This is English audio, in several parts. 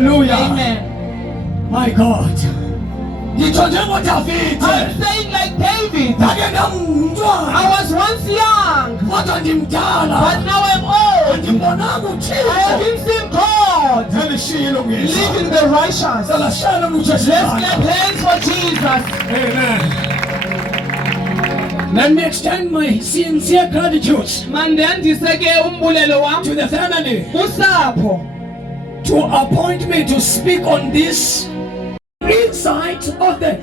Hallelujah. Amen. My God. I'm saying like David. I was once young, but now I'm old. I have seen God living the righteous. Let's clap hands for Jesus. Amen. Let me extend my sincere gratitude to the family to appoint me to speak on this insight of the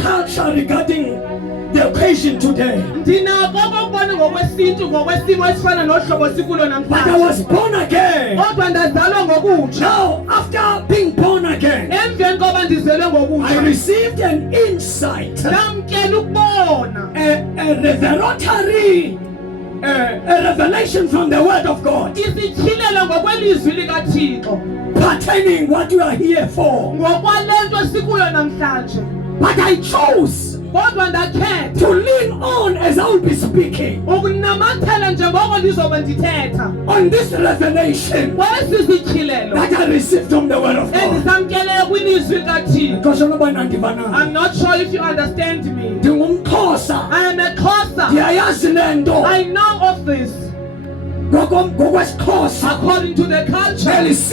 culture regarding the occasion today. But I was born again. Now, after being born again, I received an insight, a revelatory, a revelation from the Word of God pertaining what you are here for. But I chose to lean on as I will be speaking on this revelation that I received from the Word of God. I'm not sure if you understand me. I am a Xhosa. I know of this. According to the culture, this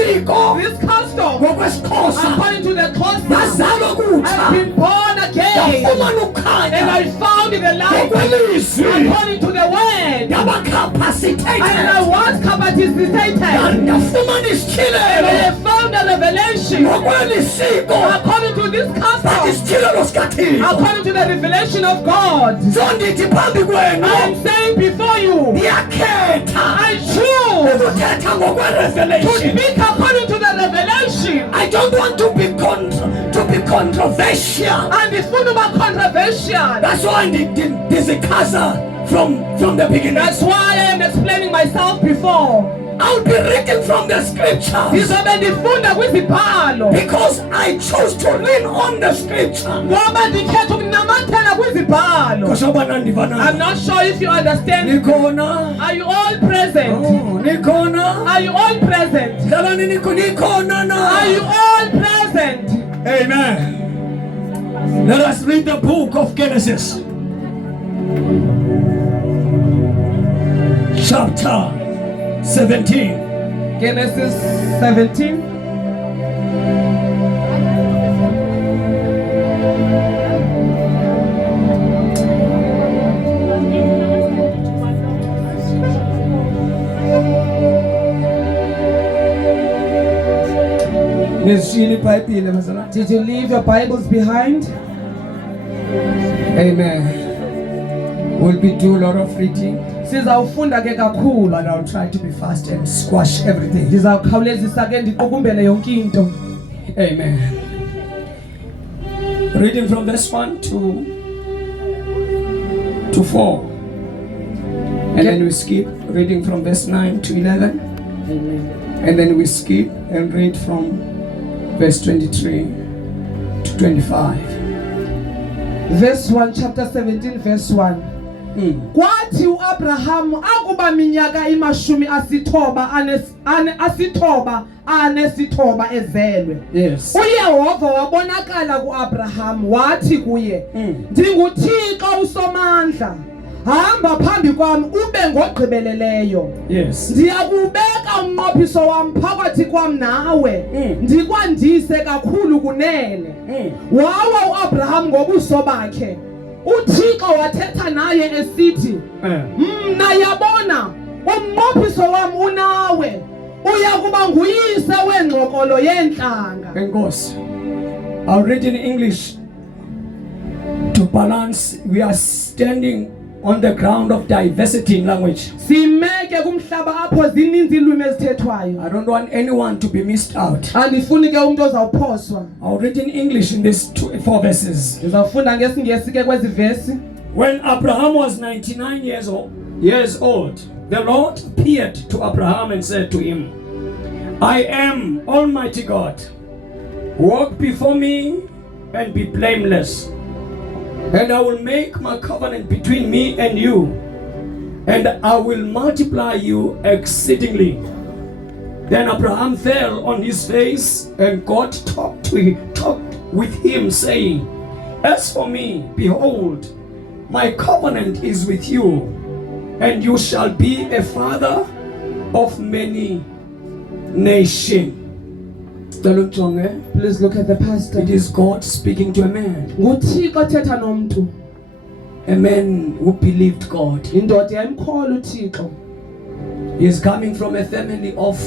custom, according to the custom, I've been born again, and I found the light according to the word, and I was capacitated, and I found a revelation according to this custom, according to the revelation of God. I am saying before you, I choose to speak according to the revelation. I don't want to be controversial. And it's not about controversial. That's why there's a casa from the beginning. That's why I am explaining myself before. I'll be reading from the scriptures because I chose to lean on the scripture. I'm not sure if you understand. Are you all present? Are you all present? Are you all present? Amen. Let us read the book of Genesis, chapter 17. Genesis 17. Did you leave your Bibles behind? Amen. We'll be doing a lot of reading, but I'll try to be fast and squash everything. Amen. Reading from verse 1 to 4. And then we skip reading from verse 9 to 11. Amen. And then we skip and read from verse 23 to 25. Verse 1, chapter 17, verse 1. Kwathi uAbraham akuba minyaka imashumi asithoba ezelwe. Yes. uYehova wabonakala kuAbraham wathi kuye, ndinguThixo usomandla, hamba phambi kwami ube ngogqibeleleyo. Yes. Ndiyakubeka umnqophiso wami phakathi kwami nawe, ndikwandise kakhulu kunene. Wawa uAbraham ngobuso bakhe, uThixo wathetha naye esithi, mna yabona umnqophiso wami unawe, uyakuba nguyise wengxokolo yenhlanga. Enkosi. I'll read in English to balance. We are standing on the ground of diversity in language. Simeke kumhlaba apho zininzi ilwimi ezithethwayo. I don't want anyone to be missed out. Andifuni ke umuntu ozawuphoswa. I'll read in English in these 4 verses. Ndizawufunda ngesingesi ke kwezi vesi. When Abraham was 99 years old, the Lord appeared to Abraham and said to him, I am Almighty God. Walk before me and be blameless. And I will make my covenant between me and you, and I will multiply you exceedingly. Then Abraham fell on his face, and God talked with him, saying, As for me, behold, my covenant is with you, and you shall be a father of many nations. Please look at the pastor. It is God speaking to a man. nguThixo ethetha nomuntu, A man who believed God. indoda yayimkholwa uThixo, He is coming from a family of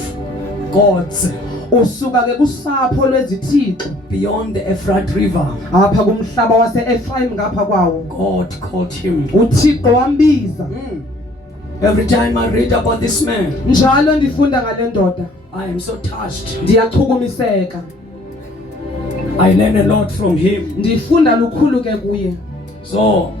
gods usuka ke kusapho lwezithixo beyond the Euphrates River. apha kumhlaba wase-Ephraim ngapha kwawo. God called him. uThixo wambiza. Every time I read about this man, Njalo ndifunda ngale ndoda I am so touched. ndiyachukumiseka, I learn a lot from him. ndifunda lukhulu ke kuye. So,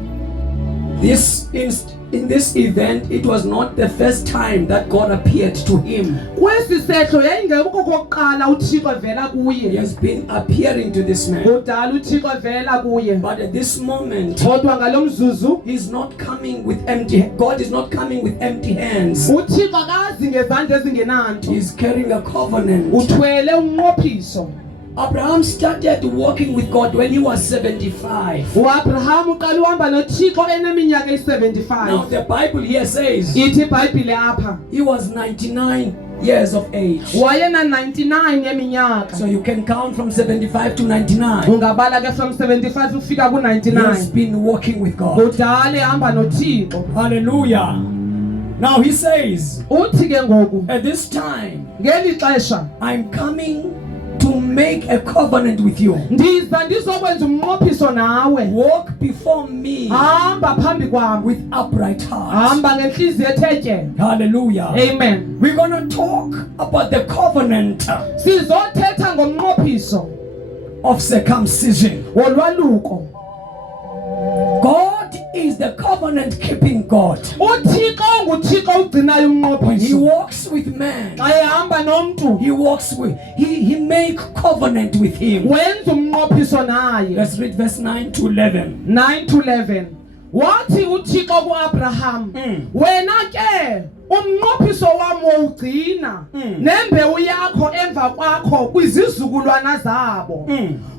in this event, it was not the first time that God appeared to him. Kwesi sehlo yayingekho kokuqala uThixo evela He kuye, has been appearing to this man. kudala uThixo evela kuye. But at this moment, Kodwa ngalo mzuzu he's not coming with empty. God is not coming with empty hands. uThixo akazi ngezandla ezingenanto, He's carrying a covenant. uthwele umnqophiso. Abraham started walking with God when he was 75. uAbraham uqala uhamba noThixo eneminyaka Now eyi-75. the Bible here says Ithi iBhayibhile apha he was 99 years of age. wayena-99 yeminyaka. So you can count from 75 to 99. Ungabala ke from 75 ukufika He has ku-99. been walking with God. Kudala ehamba noThixo. Hallelujah. Now he says, Uthi ke ngoku at this time, ngeli xesha I'm coming to make a covenant with you. ndiza ndizokwenza umnqophiso nawe. Walk before me Hamba phambi kwam, with upright heart. hamba ngenhliziyo ethe tye. Hallelujah. Amen. We're going to talk about the covenant Sizothetha ngomnqophiso of circumcision. wolwaluko. God is the covenant keeping God. uThixo nguThixo ugcinayo When he umnqophiso. walks with man, Xa ehamba nomntu he walks with, he make covenant with him. wenza umnqophiso naye. Let's read verse 9 to 11. 9-11. Wathi uThixo kuAbraham, wena ke umnqophiso wami wowugcina nembewu yakho emva kwakho kwizizukulwana zabo.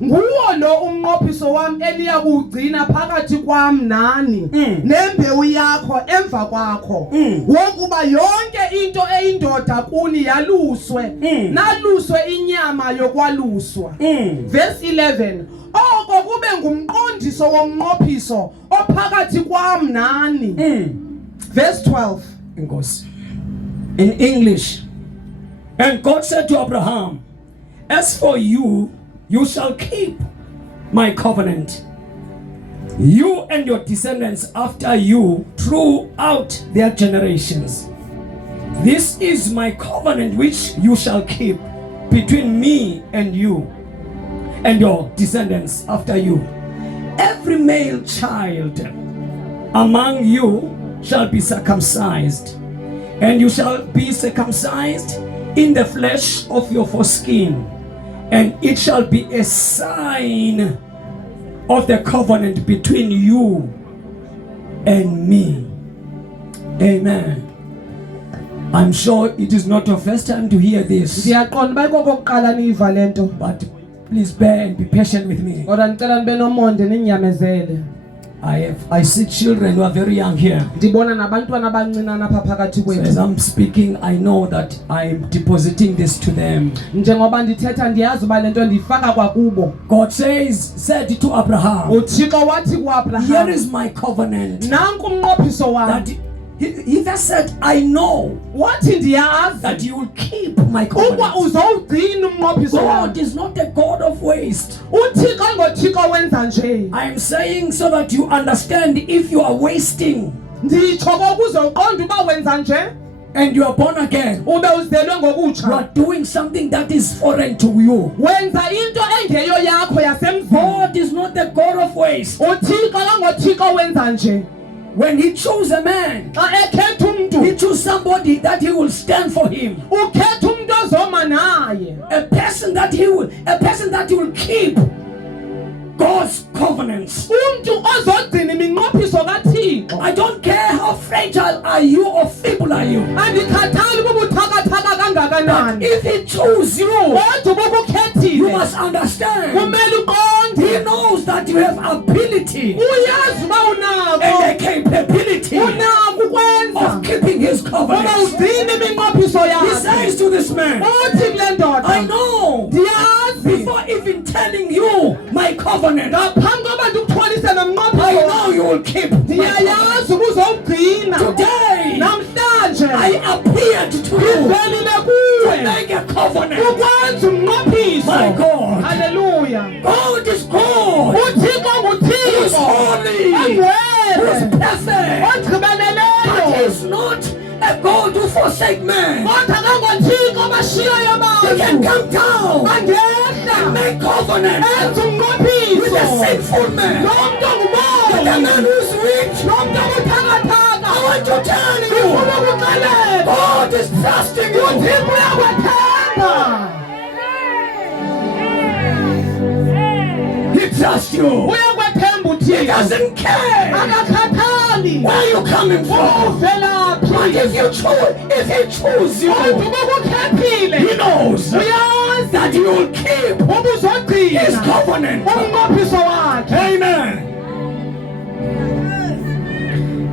Nguwo lo umnqophiso wami eliya kuwugcina phakathi kwam nani nembewu yakho emva kwakho, wokuba yonke into eyindoda kuni yaluswe, naluswe inyama yokwaluswa. Verse 11. Oko kube ngumqondiso womnqophiso ophakathi kwam nani. Verse 12. In English, and God said to Abraham, as for you, you shall keep my covenant, you and your descendants after you throughout their generations. This is my covenant which you shall keep between me and you and your descendants after you. Every male child among you shall be circumcised, and you shall be circumcised in the flesh of your foreskin, and it shall be a sign of the covenant between you and me. Amen. I'm sure it is not your first time to hear this, Ndiyaqonda uba ikokokuqala niyiva le nto, but please bear and be patient with me. kodwa ndicela nibe nomonde ninyamezele. I see children who are very young here. Ndibona nabantwana abancinane apha phakathi So as kwethu. I'm speaking, I know that I'm depositing this to them. Njengoba ndithetha ndiyazi uba le nto ndiyifaka kwakubo. God said to Abraham, uThixo wathi here kuAbraham, is my covenant. nanku umnqophiso That wami. he just said, I know Wathi ndiyazi that you will keep my ukuba covenant. uzowugcina umnqophiso God wami. is not a God of waste. uThixo ngoThixo wenza nje. I am saying so that you understand, if you are wasting Nditsho ukuze uqonde uba wenza nje and you are born again, ube uzelwe you ngokutsha. are doing something that is foreign to you. Wenza into engeyo yakho yasemzini. God is not the God of waste. uThixo ngoThixo wenza nje. When he chose a man, Xa ekhetha umntu, he chose somebody that he will stand for him. ukhetha umntu ozoma naye. A person that he will keep God's covenants. Umuntu ozogcina iminqophiso kaThixo. I don't care how fragile are you or feeble are you. Andikhathali ukuba uthakathaka But kangakanani. if He chose you, Kodwa ukuba you ukhethile, must understand. kumele uqonde. He knows that you have ability Uyazi uba unako. and the capability Unako ukwenza. of keeping His Ngoba covenants. ugcine iminqophiso He yakhe. says to this man, Uthi kule ndoda, I know ndiyazi before even telling you my covenant, ngaphambi koba ndikuxolise I nomnqophiso know you will keep. ndiyayazi uba uzowugcina. Today, Namhlanje I appeared to you ngivelile to kuwe make a covenant. ukwenza umnqophiso. My God, Haleluya. God is God. uThixo He is nguThixo holy. He ongcwele is perfect. But He ogqibeleleyo. is not a God who forsake man. Kodwa kangoThixo abashiyayo He can abantu come down and angehla make covenant enza with a umnqophiso sinful man. nomntu With a ongumoya man who is rich. nomntu obuthakathaka. I want to tell you, Ngifuna ukuxelela God is trusting you. uThixo uyakwethemba. He trusts you. Uyakwethemba He uThixo. doesn't care Akakhathali where you're coming from. uvelaphi. But if He chooses you, Kodwa uba ukukhethile He knows uyazi that you will keep uba His uzogcina covenant. umnqophiso wakhe. Amen.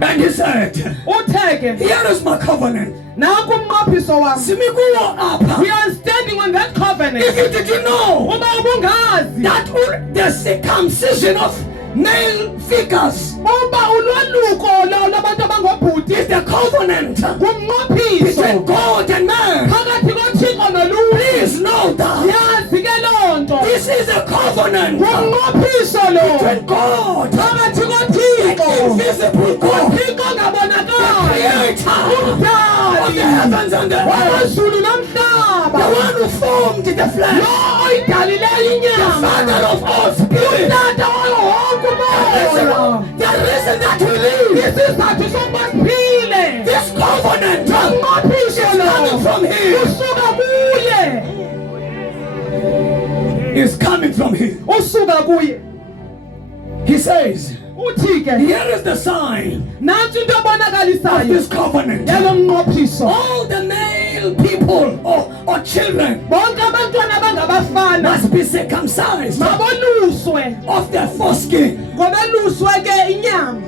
And He said, Utheke, here is my covenant. nanku umnqophiso wami. Simikuwo apha. We are standing on that covenant. Did you know Uba ubungazi that the circumcision of male figures uba ulwaluko lwabantu abangobhuti is the covenant ngumnqophiso between God and man? phakathi koThixo noluntu. Please know that Yazi ke loo nto this is a covenant ngumnqophiso lo between God, phakathi the koThixo, invisible God, uThixo the ngabonakali, creator of the umdali heavens and the earth, wamazulu the nomhlaba, one who formed the flesh, lo oyidalileyo the inyama, Father of all spirits, utata wayo wonke umoya. the reason that we live. Isizathu sokuba siphile, This covenant umnqophiso is coming lo from Him. usuka kuye, Is coming from Him. usuka kuye. He says, Uthi ke here is the sign nansi into of ebonakalisayo this covenant. yalo mnqophiso. All the male people or children Bonke abantwana abangabafana must be circumcised maboluswe, of their foreskin. ngobeluswe ke inyama,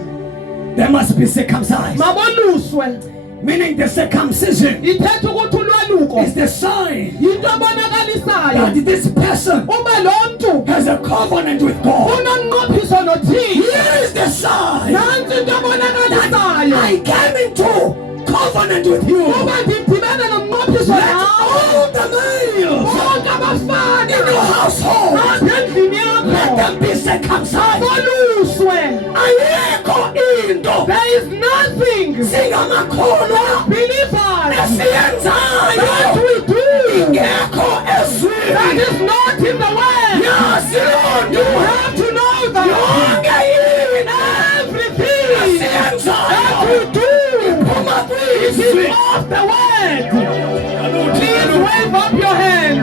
They must be circumcised. maboluswe. Meaning the circumcision Ithetha ukuthi ulwaluko is the sign yinto ebonakalisayo that this person uba lo mntu has a covenant with God. unomnqophiso noThixo. Here is the sign Nansi into that ebonakalisayo I came into covenant with you. uba ndidibene nomnqophiso Let nawe. all the males Bonke abafana in your household, apha endlini let yakho them be circumcised. boluswe. Ayekho into There is nothing singamakholwa believers that esiyenzayo we do ingekho that ezwini. is not in the way. Yazi loo You nto. have to know that Yonke into everything that esiyenzayo we do iphuma is kwizwi. of the word. Please wave up your hand.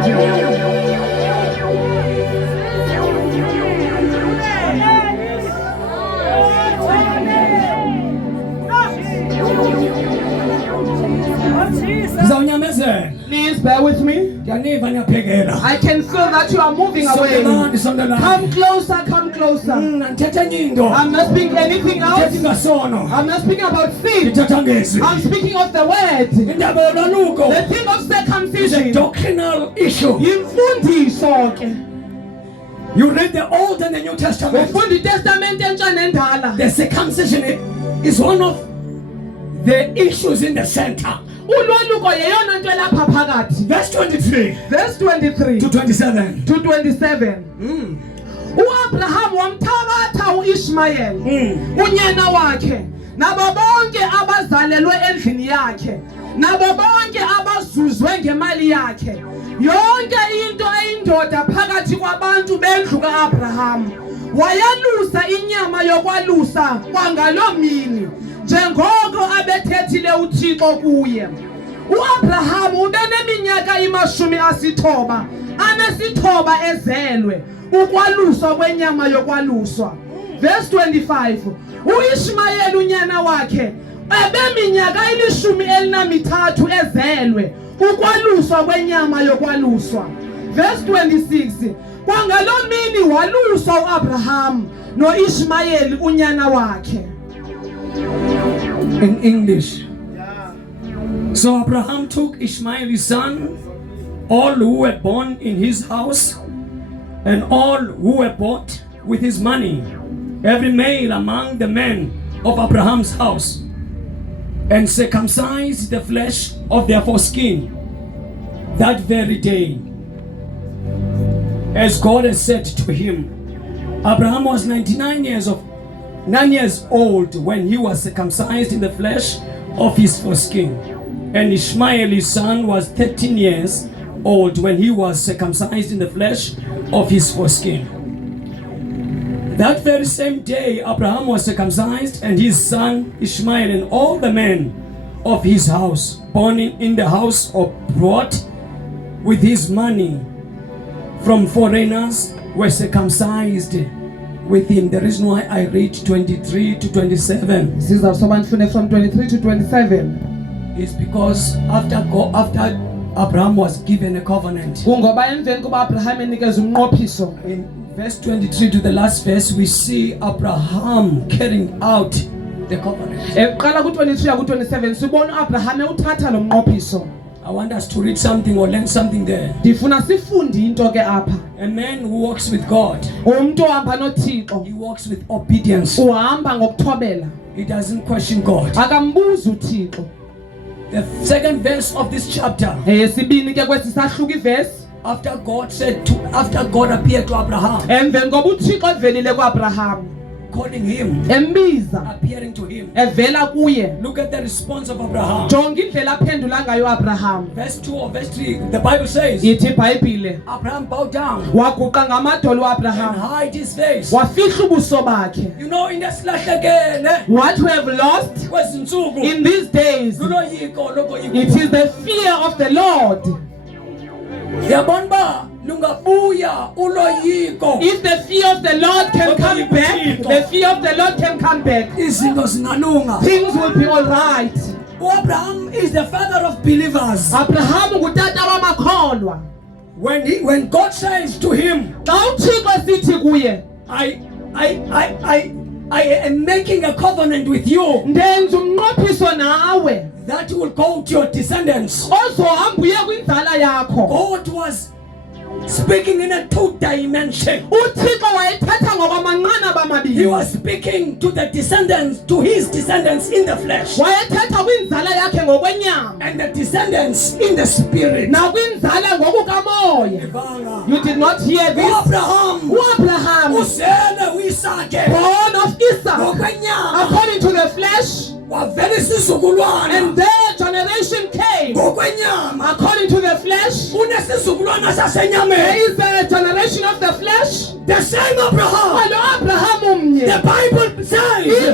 Ngizawunyamezela. Please bear with me. Ndiyaniva niyaphekela. I can feel that you are moving away. Sondelani, sondelani. Come closer, come closer. Ndithetha enye into. I'm not speaking anything Ndithetha else. ingasono. I'm not speaking about faith. Ndithetha ngezwi. I'm speaking of the word. Indaba yolwaluko The thing of is a circumcision. doctrinal issue. Yimfundiso ke. You read the Old and the New Testament. Ufunda iTestament entsha nendala. The circumcision is one of the issues in the center. Ulwaluko yeyona nto elapha phakathi. Verse 23 Verse 23 to 27. to 27. uAbraham wamthabatha uIshmael unyana wakhe nabo bonke abazalelwe endlini yakhe nabo bonke abazuzwe ngemali yakhe yonke into eyindoda phakathi kwabantu bendlu kaAbraham wayalusa inyama yokwalusa kwangaloo mini njengoko abethethile uThixo kuye. uAbraham ubeneminyaka 90 anesithoba ezelwe ukwaluswa kwenyama yokwaluswa. Verse 25. uIshmayeli unyana wakhe ebeminyaka 13 ezelwe ukwaluswa kwenyama yokwaluswa. Verse 26. Kwangaloo mini waluswa uAbraham noIshmayeli unyana wakhe. In English. So Abraham took Ishmael his son, all who were born in his house, and all who were bought with his money, every male among the men of Abraham's house, and circumcised the flesh of their foreskin that very day, as God had said to him. Abraham was 9 years old when he was circumcised in the flesh of his foreskin, and Ishmael his son was 13 years old when he was circumcised in the flesh of his foreskin. That very same day Abraham was circumcised, and his son Ishmael and all the men of his house, born in the house or brought with his money from foreigners, were circumcised with him. The reason why I read 23 to 27 from 23 to 27 is because after Abraham was given a covenant, in verse 23 to the last verse, we see Abraham carrying out the covenant. I want us to read something or learn something there. A man who walks with God, he walks with obedience. He doesn't question God. The second verse of this chapter, after God appeared to Abraham, calling him, appearing to him. Look at the response of Abraham. Verse 2 or verse 3, the Bible says, Abraham bowed down and hid his face. You know, in this what we have lost in these days, it is the fear of the Lord. If the fear of the Lord can come back, the fear of the Lord can come back, things will be all right. Abraham is the father of believers. When God says to him, I am making a covenant with you that will go to your descendants. God was speaking in a two dimension. He was speaking to the descendants, to his descendants in the flesh, and the descendants in the spirit. You did not hear this. Abraham, born of Isaac, according to the flesh, and their generation came according to the flesh. There is a generation of the flesh. The same Abraham. The Bible says he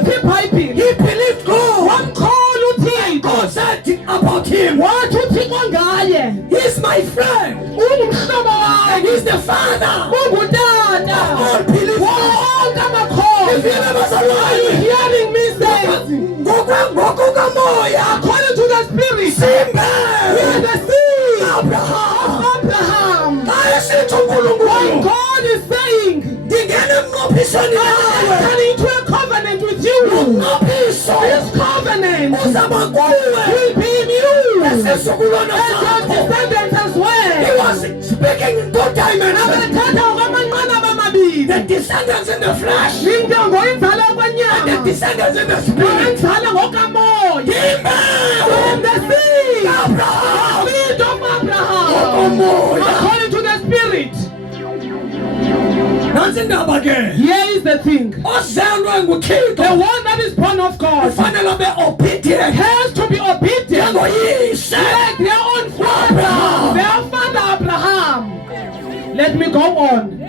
believed God. God said about him, he's my friend, and he's the father of all believers. If you never Are you hearing me say? According to the spirit, we are the seed of Abraham. What God is saying, entering into a covenant with you. This covenant will be in you and your descendants as well. He was speaking in two dimensions. The descendants in the flesh and the descendants in the spirit. The seed of Abraham, according to the spirit. Here is the thing. The one that is born of God has to be obedient like their own father, their father Abraham. Let me go on.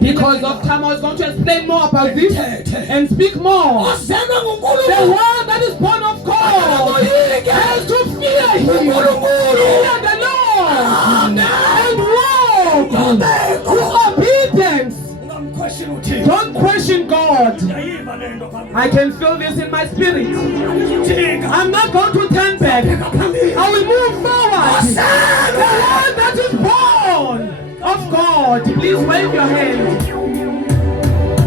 Because of time, I was going to explain more about this and speak more. The one that is born of God has to fear Him, fear the Lord, and walk obedience. Don't question God. I can feel this in my spirit. I'm not going to turn back. I will move forward. The one that is born of God. Please wave your hand.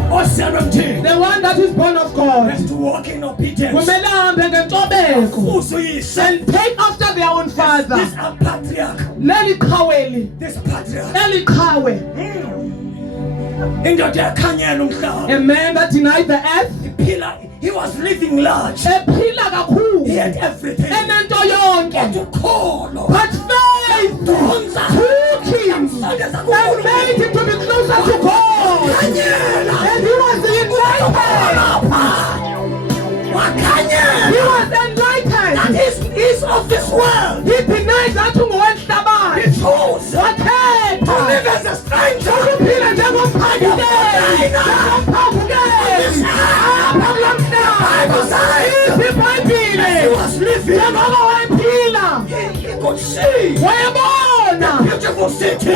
The one that is born of God. Has to walk in obedience. And take after their own father. This patriarch. This patriarch. A man that denied the earth. He was living large. He had everything. But faith took him and made him to be closer to God. And he was enlightened. He was enlightened. That is of this world. He denied that to He chose to live as a stranger. He was living. He could see the beautiful city.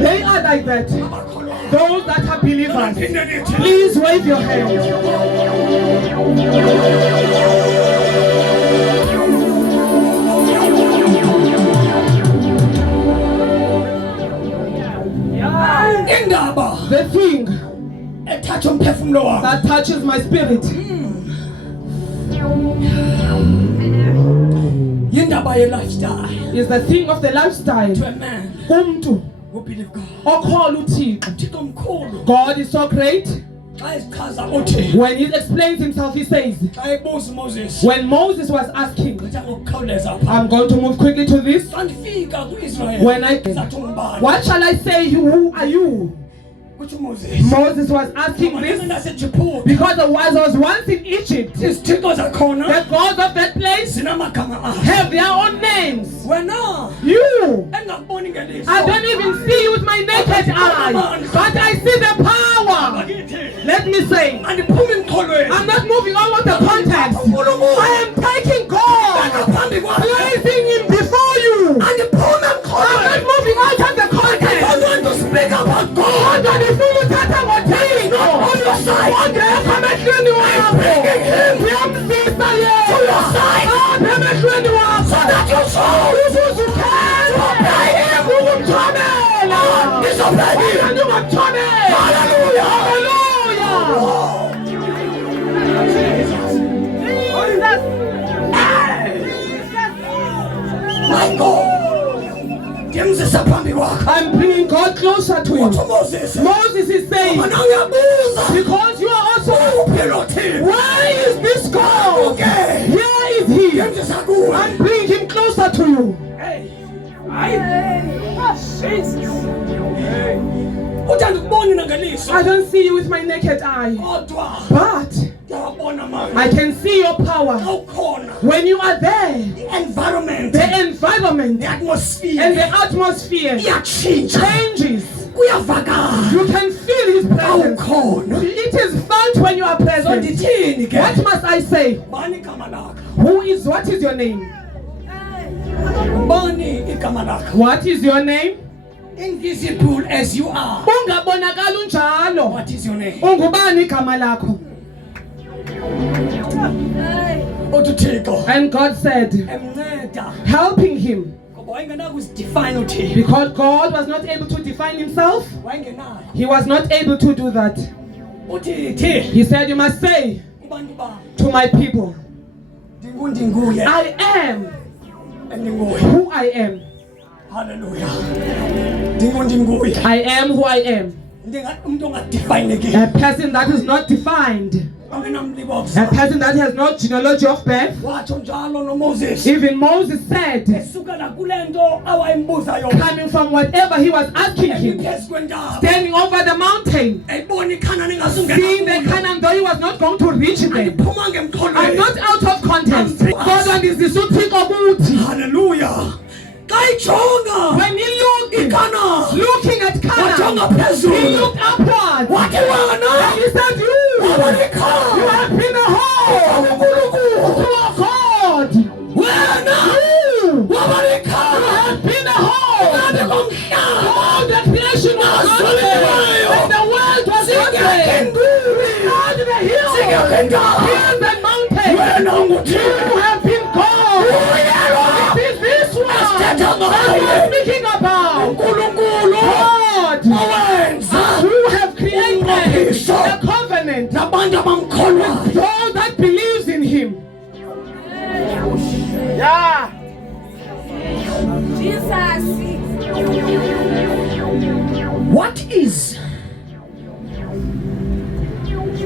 They are like that. Those that are believers, please wave your hand. The thing that touches my spirit is the thing of the lifestyle. To a man Umntu who believe God. okholwa uThixo. God is so great. When he explains himself, he says, when Moses was asking, I'm going to move quickly to this. When what shall I say? Who are you? Moses was asking this because there was once in Egypt. The gods of that place have their own names. You, I don't even see you with my naked eye, but I see the power. Let me say, I'm not moving out of the context. I am taking God, placing him before you. I'm not moving out of the context. I want to speak about God. I'm bringing him to your side. So that your soul can obey him. Disobey him. Hallelujah. My God. I'm bringing God closer to him. Moses is saying, because you are also, where is this God? Here is he. I'm bringing him closer to you. I don't see you with my naked eye, but I can see your power. When you are there, the environment, the the atmosphere, and the atmosphere changes. You can feel his presence. It is felt when you are present. What must I say? What is your name? What is your name? Invisible as you are. What is your name? And God said, helping him. Because God was not able to define himself, he was not able to do that. He said, you must say to my people, I am who I am. Hallelujah. I am who I am. A person that is not defined. A person that has no genealogy of birth. Even Moses said, coming from whatever he was asking him, standing over the mountain, seeing the Canaan, though he was not going to reach them. I'm not out of context. God is the hallelujah. When he looked, looking at Canaan, he looked upward. And he said, you have been a home to our God. You have been a home. All the creation was godly, and the world was godly. Beyond the hills, beyond the mountains, you have been God. It is this one that we're speaking about. God, who have created the covenant with all that believes in him. Yeah. Jesus. What is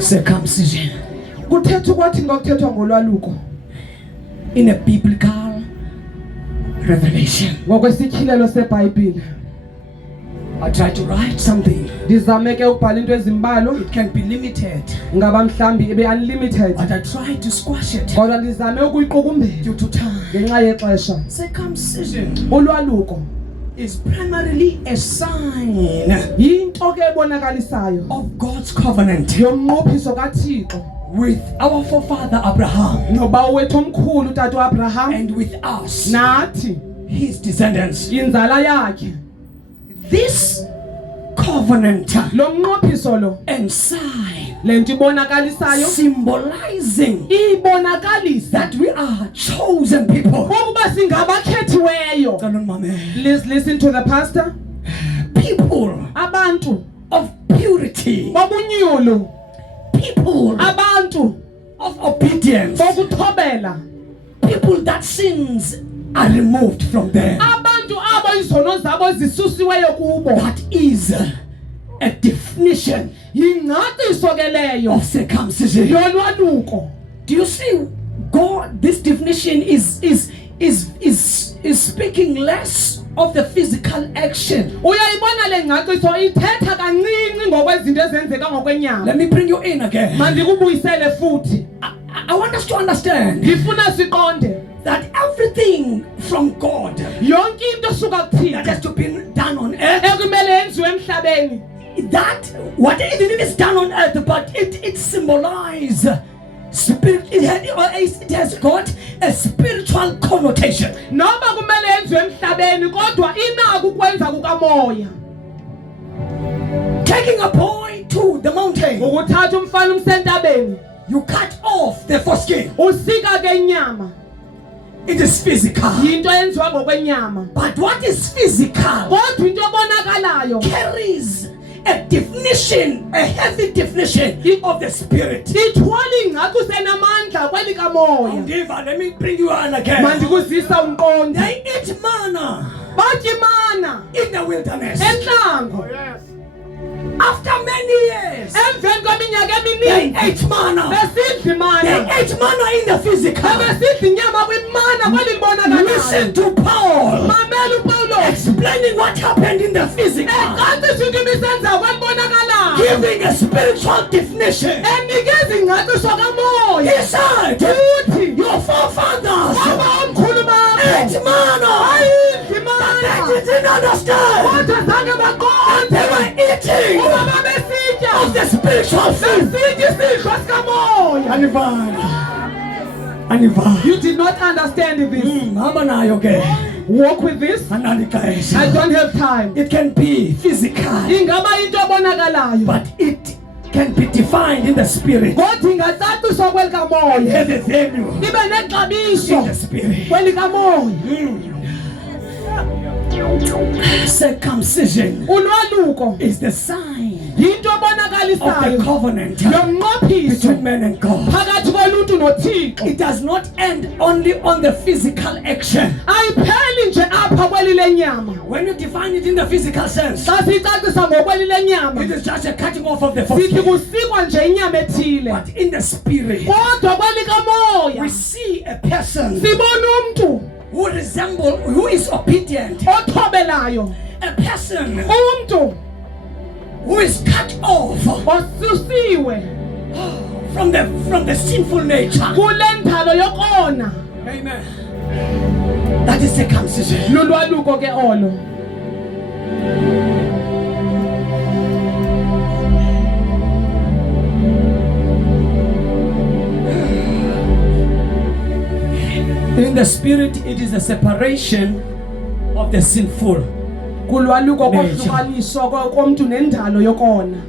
circumcision? Kuthetha ukuthi ngokuthethwa ngolwaluko In a biblical revelation. ngokwesityhilelo seBhayibhile. I try to write something. Ndizame ke ukubhala into ezimbalwa, It can be limited, ngaba mhlambi ibe unlimited, but I try to squash it kodwa ndizame ukuyiqukumbela due to time. ngenxa yexesha. Circumcision Ulwaluko is primarily a sign yinto ke ebonakalisayo of God's covenant yomnqophiso kaThixo with our forefather Abraham nobawo wethu omkhulu utata uAbraham and with us, nathi his descendants. inzala yakhe. This covenant Lo mnqophiso lo and sign lento ibonakalisayo symbolizing ibonakalisa that we are chosen people. ukuba singabakhethiweyo. Listen to the pastor. People Abantu of purity, bobunyulu, people abantu of obedience, bokuthobela, people that sins are removed from them. abantu abo izono zabo zisusiweyo kubo. That is a definition Yingcaciso ke leyo of circumcision. yolwaluko. Do you see? God, this definition is speaking less of the physical action. Uyayibona le ngcaciso ithetha kancinci ngokwezinto ezenzeka ngokwenyama. Let me bring you in again. Mandikubuyisele futhi. I want us to understand Ngifuna siqonde that everything from God yonke into esuka that kuThixo has to be done on earth, ekumele yenziwe emhlabeni, that what even if it's done on earth, but it symbolizes spirit. It has got a spiritual connotation. noma kumele yenziwe emhlabeni kodwa inako ukwenza kukamoya. Taking a boy to the mountain, Ukuthatha umfana umsentabeni, you cut off the foreskin. usika ke inyama. It is physical. Yinto yenziwa ngokwenyama. But what is physical Kodwa into ebonakalayo carries a definition, a heavy definition of the spirit. ithwala ingcaciso enamandla kwelikamoya. Diva, let me bring you on again. Mandikuzisa umqondo. They eat manna Batyi mana in the wilderness. entlango. After many years, Emveni kweminyaka they emininzi ate manna. besidla They imana. ate manna in the physical. Besidla inyama kwimana Listen kwelibonakalayo. to Paul Mamela uPawulos explaining what happened in the physical, ecacisa into ibisenza kwelibonakalayo, giving a spiritual definition. enikeza ingcaciso kamoya. He said, Uthi your forefathers baba omkhulu bakho ate manna. bayidla They imana, didn't understand. kodwa zange They baqonde were eating uba babesitya of the spiritual food. besitya isidlo sikamoya. You did not understand this. Walk with this. I don't have time. It can be physical, Ingaba into ebonakalayo, but it can be defined in the spirit. kodwa ingacaciswa kwelikamoya, Have a value ibe nexabiso in the spirit. kwelikamoya. Circumcision Ulwaluko is the sign yinto of the ebonakalisayo covenant yomnqophiso between man and God. phakathi koluntu noThixo. It does not end only on the physical action. Ayipheli nje apha kweli lenyama. When you define it in the physical sense, Xa siyicacisa ngokweli lenyama it is just a cutting off of the sithi foreskin. kusikwa nje inyama ethile. But in the spirit, Kodwa kweli kamoya we see a person sibona umntu who is obedient, othobelayo, a person umntu who is cut off osusiwe from the sinful nature. kule ndalo yokona. Amen. That is circumcision. Lulwaluko ke olo. In the spirit, it is a separation of the sinful. Kulwaluko Nature. kohlukaniswa komntu nendalo yokona.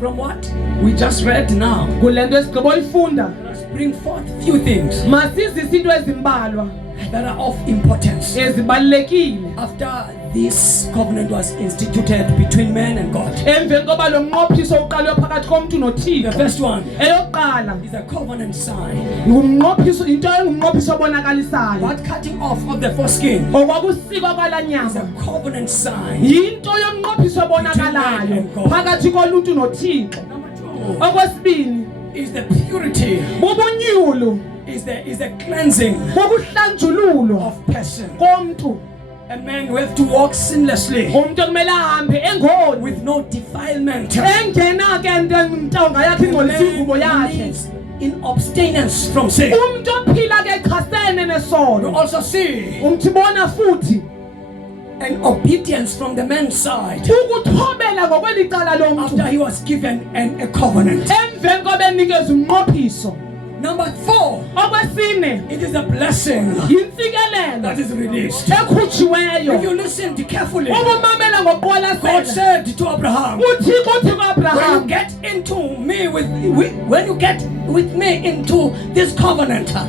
From what we just read now, Kule nto esigqibo yifunda let's bring forth few things masizise into ezimbalwa that are of importance. ezibalulekile After this covenant was instituted between man and God, emveni koba lo mnqophiso uqalwe phakathi komntu the noThixo. first one Eyokuqala is a covenant sign. ngumnqophiso, into engumnqophiso obonakalisayo. That cutting off of the foreskin Okwakusikwa kwala is nyama a covenant sign. yinto yomnqophiso obonakalayo phakathi koluntu noThixo. Number two Okwesibini is the purity, bubunyulu, is the cleansing bubuhlanjululo of person. komntu. A man who have to walk sinlessly Umntu kumele ahambe engoni with no defilement. engena ke ntonga yakhe ingcolisa ingubo yakhe. lives in abstinence from sin. Umntu ophila ke echasene You nesono. also see Umthibona futhi an obedience from the man's side ukuthobela ngokweli cala after lomntu he was given a covenant. emveni kobenikeza umnqophiso. Number four, Okwesine it is a blessing yintsikelelo that is released. ekhutshiweyo. If you listen carefully, Ukumamela God ngokuqwalasela said to Abraham, uThixo uthi when you kuAbraham, get into me when you get with me into this covenant, xa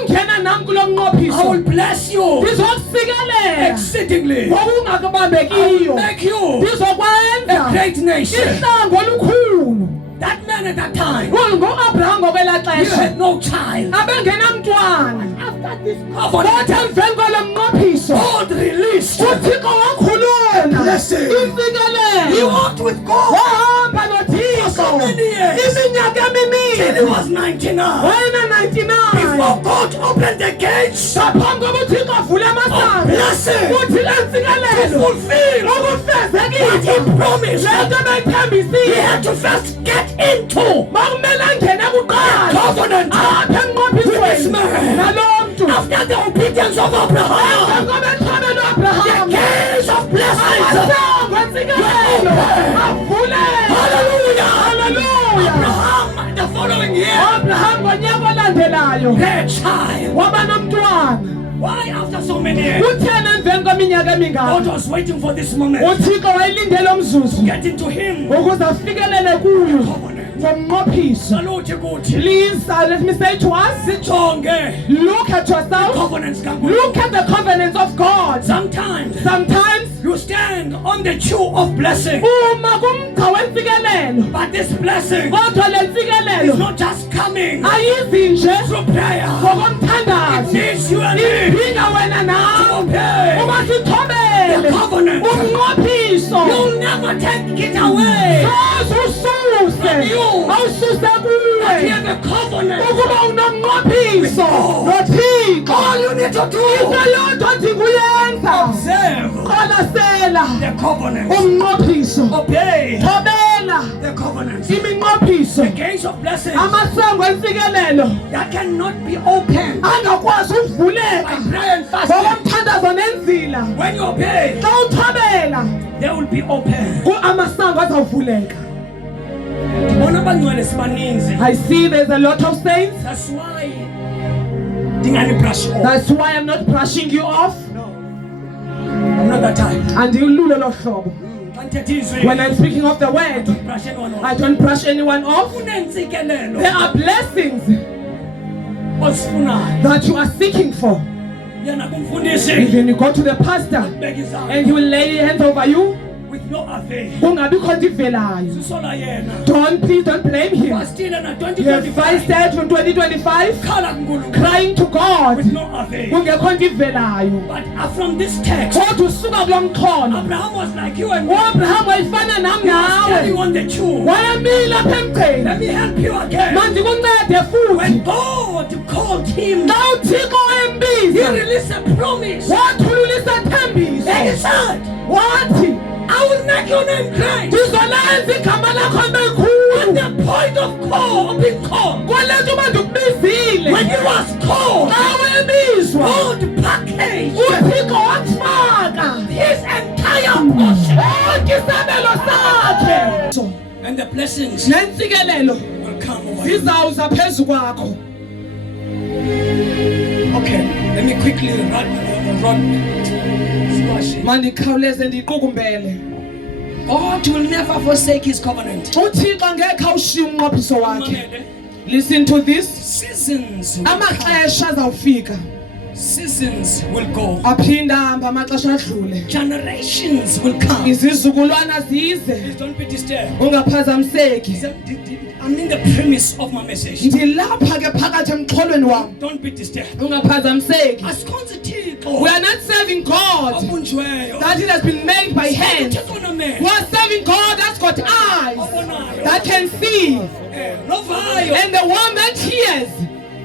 ungena nam kulo I will mnqophiso bless you ndizokusikelela exceedingly. ngokungakubambekiyo, Make you a ndizokwenza great nation. ihlango olukhulu. That man at that time, Ngo-Abraham ngokwelaa he xesha had no child. abengenamntwana. After this Kodwa covenant, emveni kwalo mnqophiso God released. uThixo wakhulula Blessing. He intsikelelo. walked with God Wahamba for noThixo so many years iminyaka till he emibini was 99. wayena 99. Before God opened the gates Ngaphambi kokuba uThixo avule of amasango blessing uthi le to ntsikelelo fulfill what ukufezekile he promised, le nto he beyithembisile had to first get into makumele angene kuqala covenant apha with this enqophisweni man. nalo mntu. After the obedience of Abraham, Emva kobethobela the uAbraham gates of blessings. amasango entsikelelo avuleka. Hallelujah. Hallelujah. Abraham, the following year, Abraham ngonyaka olandelayo had a child. waba nomntwana. Why after so many years? Kutheni emveni kweminyaka God emingaka was waiting for this moment. uThixo wayelindele umzuzu Get into him. ukuze afikelele kuyo Covenant. ngomnqophiso. Saluti kuthi. Please, let me say to us, Sijonge look at yourself. covenants Look at the covenants of God. Sometimes Sometimes you stand on the dew of blessing, uma kumgca wentsikelelo, but this blessing kodwa le is ntsikelelo not just coming ayizi nje through prayer. It ngokomthandazo, needs you and me idinga wena to nawe obey uma the sithobele covenant. umnqophiso. You'll never take it away. Soze ususe, awususe But kuwe hear the covenant. ukuba unomnqophiso noThixo. All you need to Into do, yodwa ndikuyenza observe qalasela the covenant. umnqophiso, Obey thobela the covenant. iminqophiso. The gates of blessings Amasango entsikelelo that cannot be opened angakwazi by ukuvuleka prayer and fasting. ngokomthandazo nenzila. When you obey, Xa uthobela they will be open. amasango azawuvuleka. Ndibona abangcwele sibaninzi. I see there's a lot of saints. That's why ndingani brush off. That's why I'm not brushing you off. No. I'm not that type. Andilululo lo hlobo. Xa ndithetha izwi, When I'm speaking of the word, brush anyone I off. don't brush anyone off. Kunentsikelelo There are blessings osifunayo. that you are seeking for. Yena kumfundisi Even you go to the pastor beka izandla. and he will lay hands over you. with no avail. kungabikho nto ivelayo. Sisola yena. Please don't blame him. Wasithina na You have 2025. fasted from 2025 Khala kuNkulunkulu crying to God with no avail. kungekho nto ivelayo. But from this text, Kodwa usuka kulo mkhono Abraham was like you and me. uAbraham wayefana nam Standing nawe on the tube. wayemile apha emgceni. Let me help you again. Mandikuncede futhi. When God called him, Xa uThixo he wayembiza released a promise. wathulula isethembiso And he said, wathi I will make your name great. ndizolenza igama lakho At likhulu. the point of call, being called, Kwalento uba ndikubizile when he was called, xa wayebizwa God packaged uThixo wakufaka his entire portion. onke isabelo sakhe. And the blessings Nentsikelelo will come over you. zizawuza phezu kwakho. Okay, let me quickly run. Mandikhawuleze ndiqukumbele. God will never forsake his covenant. uThixo angekhe awushiye umnqophiso wakhe. Mamele, Listen to this. seasons will come. Amaxesha azawufika Seasons will go. aphinda ahamba amaxesha adlule. Generations will come. Izizukulwana zize Please don't be disturbed. ungaphazamiseki. I'm in the premise of my message. Ndilapha ke phakathi emxholweni wam Don't be disturbed. ungaphazamiseki. Asikhonze We Thixo are not serving God obunjweyo. that it has been made by hands. Uthixo We nomele. are serving God that's got eyes Obonayo. that can see, Novayo. and the one that hears.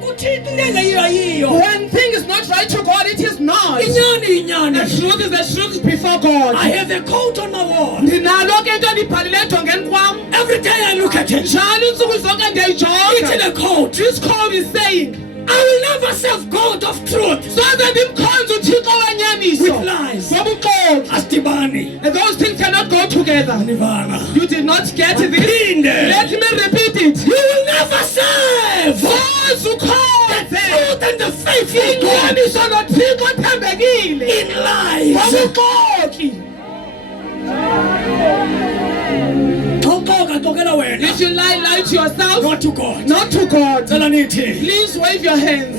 Uthixo into engeyiyo ayiyo. When thing is not right to God, it is not. Inyani The inyani. truth is the truth before God. I have a coat on my wall. Ndinalo ke into ndibhalile edongeni kwam. Every day I look at it. Njalo iintsuku zonke It's in ndiyayijonga. a coat. This code is saying, I will never serve God of truth soze ndimkhonze uThixo wenyaniso with lies. ngobuxoki. Asdibani. And those things cannot go together. Nivana. You did not get this. Phinde. Let me repeat it. You will never serve Soze the ukhonze truth and the faithful God inyaniso noThixo othembekile in lies. ngobuxoki. Xoxoka xokela wena. If you lie, lie to yourself, Not to God. not to God. Cela nithi. Please wave your hands.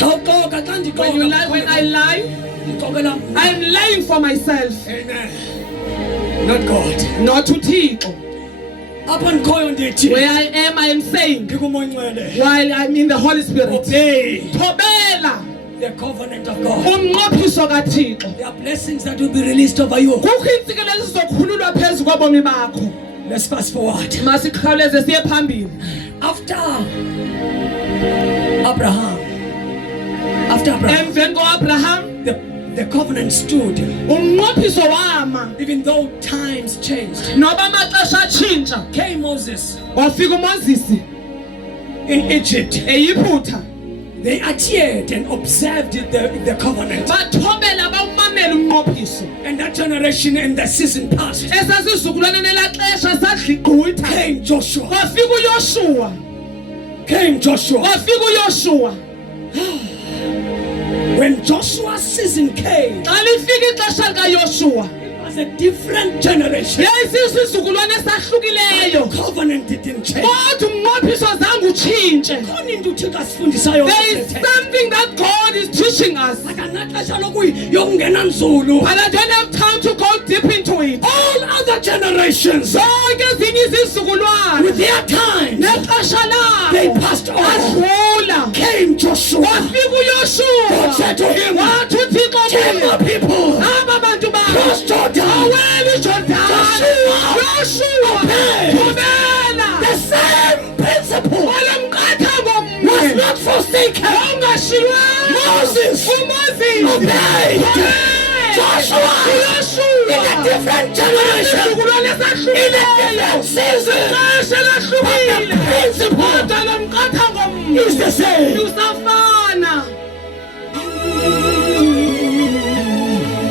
Xoxoka xa When you lie, when I lie, ndixokela I am lying for myself, Amen. Not God. not to Thixo. Apha ndikhoyo ndithi. Where I am saying, Ndikumonxwele. while I'm in the Holy Spirit, Obey thobela the covenant of God. umnqophiso kaThixo. There are blessings that will be released over you. Kukho iintsikelelo ezizokhululwa phezu kobomi bakho. Let's fast forward. Masikhawuleze siye phambili. After Abraham, Emveni koAbraham, the covenant stood. umnqophiso wama. Even though times changed. Noba amaxesha atshintsha, Came Moses wafika uMoses in Egypt. eyiphutha. They adhered and observed the covenant. Bathobela bawumamela umnqophiso. And that generation and the season passed. Esasizukulwana nelaa xesha sadla igqwitha. Came Joshua. Kwafika uYoshua. Came Joshua. Kwafika uYoshua. When Joshua's season came, Xa lifika ixesha likaYoshua, it was a different generation. yayisisizukulwana esahlukileyo. Covenant didn't change. Kodwa umnqophiso zange utshintshe. Khona into uThixo asifundisayo. There is something that God is teaching us, Akanaxesha lokuyokungena nzulu. but I don't have time to go deep into it. All other generations Zonke ezinye izizukulwana with their time nexesha they labo passed on. adlula. Came Joshua. Wafika God uYoshua. said to him, Wathi uThixo tell kuye, my people, aba bantu cross bami Jordan. awela iJordani. Yoshua Obey. thobela. The same principle Walo mqathango was mnye not forsaken. ongashiywanga. Moses uMoses obeyed. Joshua in a different generation, isizukulwane in a esahlukileyo, different season. ixesha lahlukile, But the principle kodwa lo mqathango mnye is the same. usafana.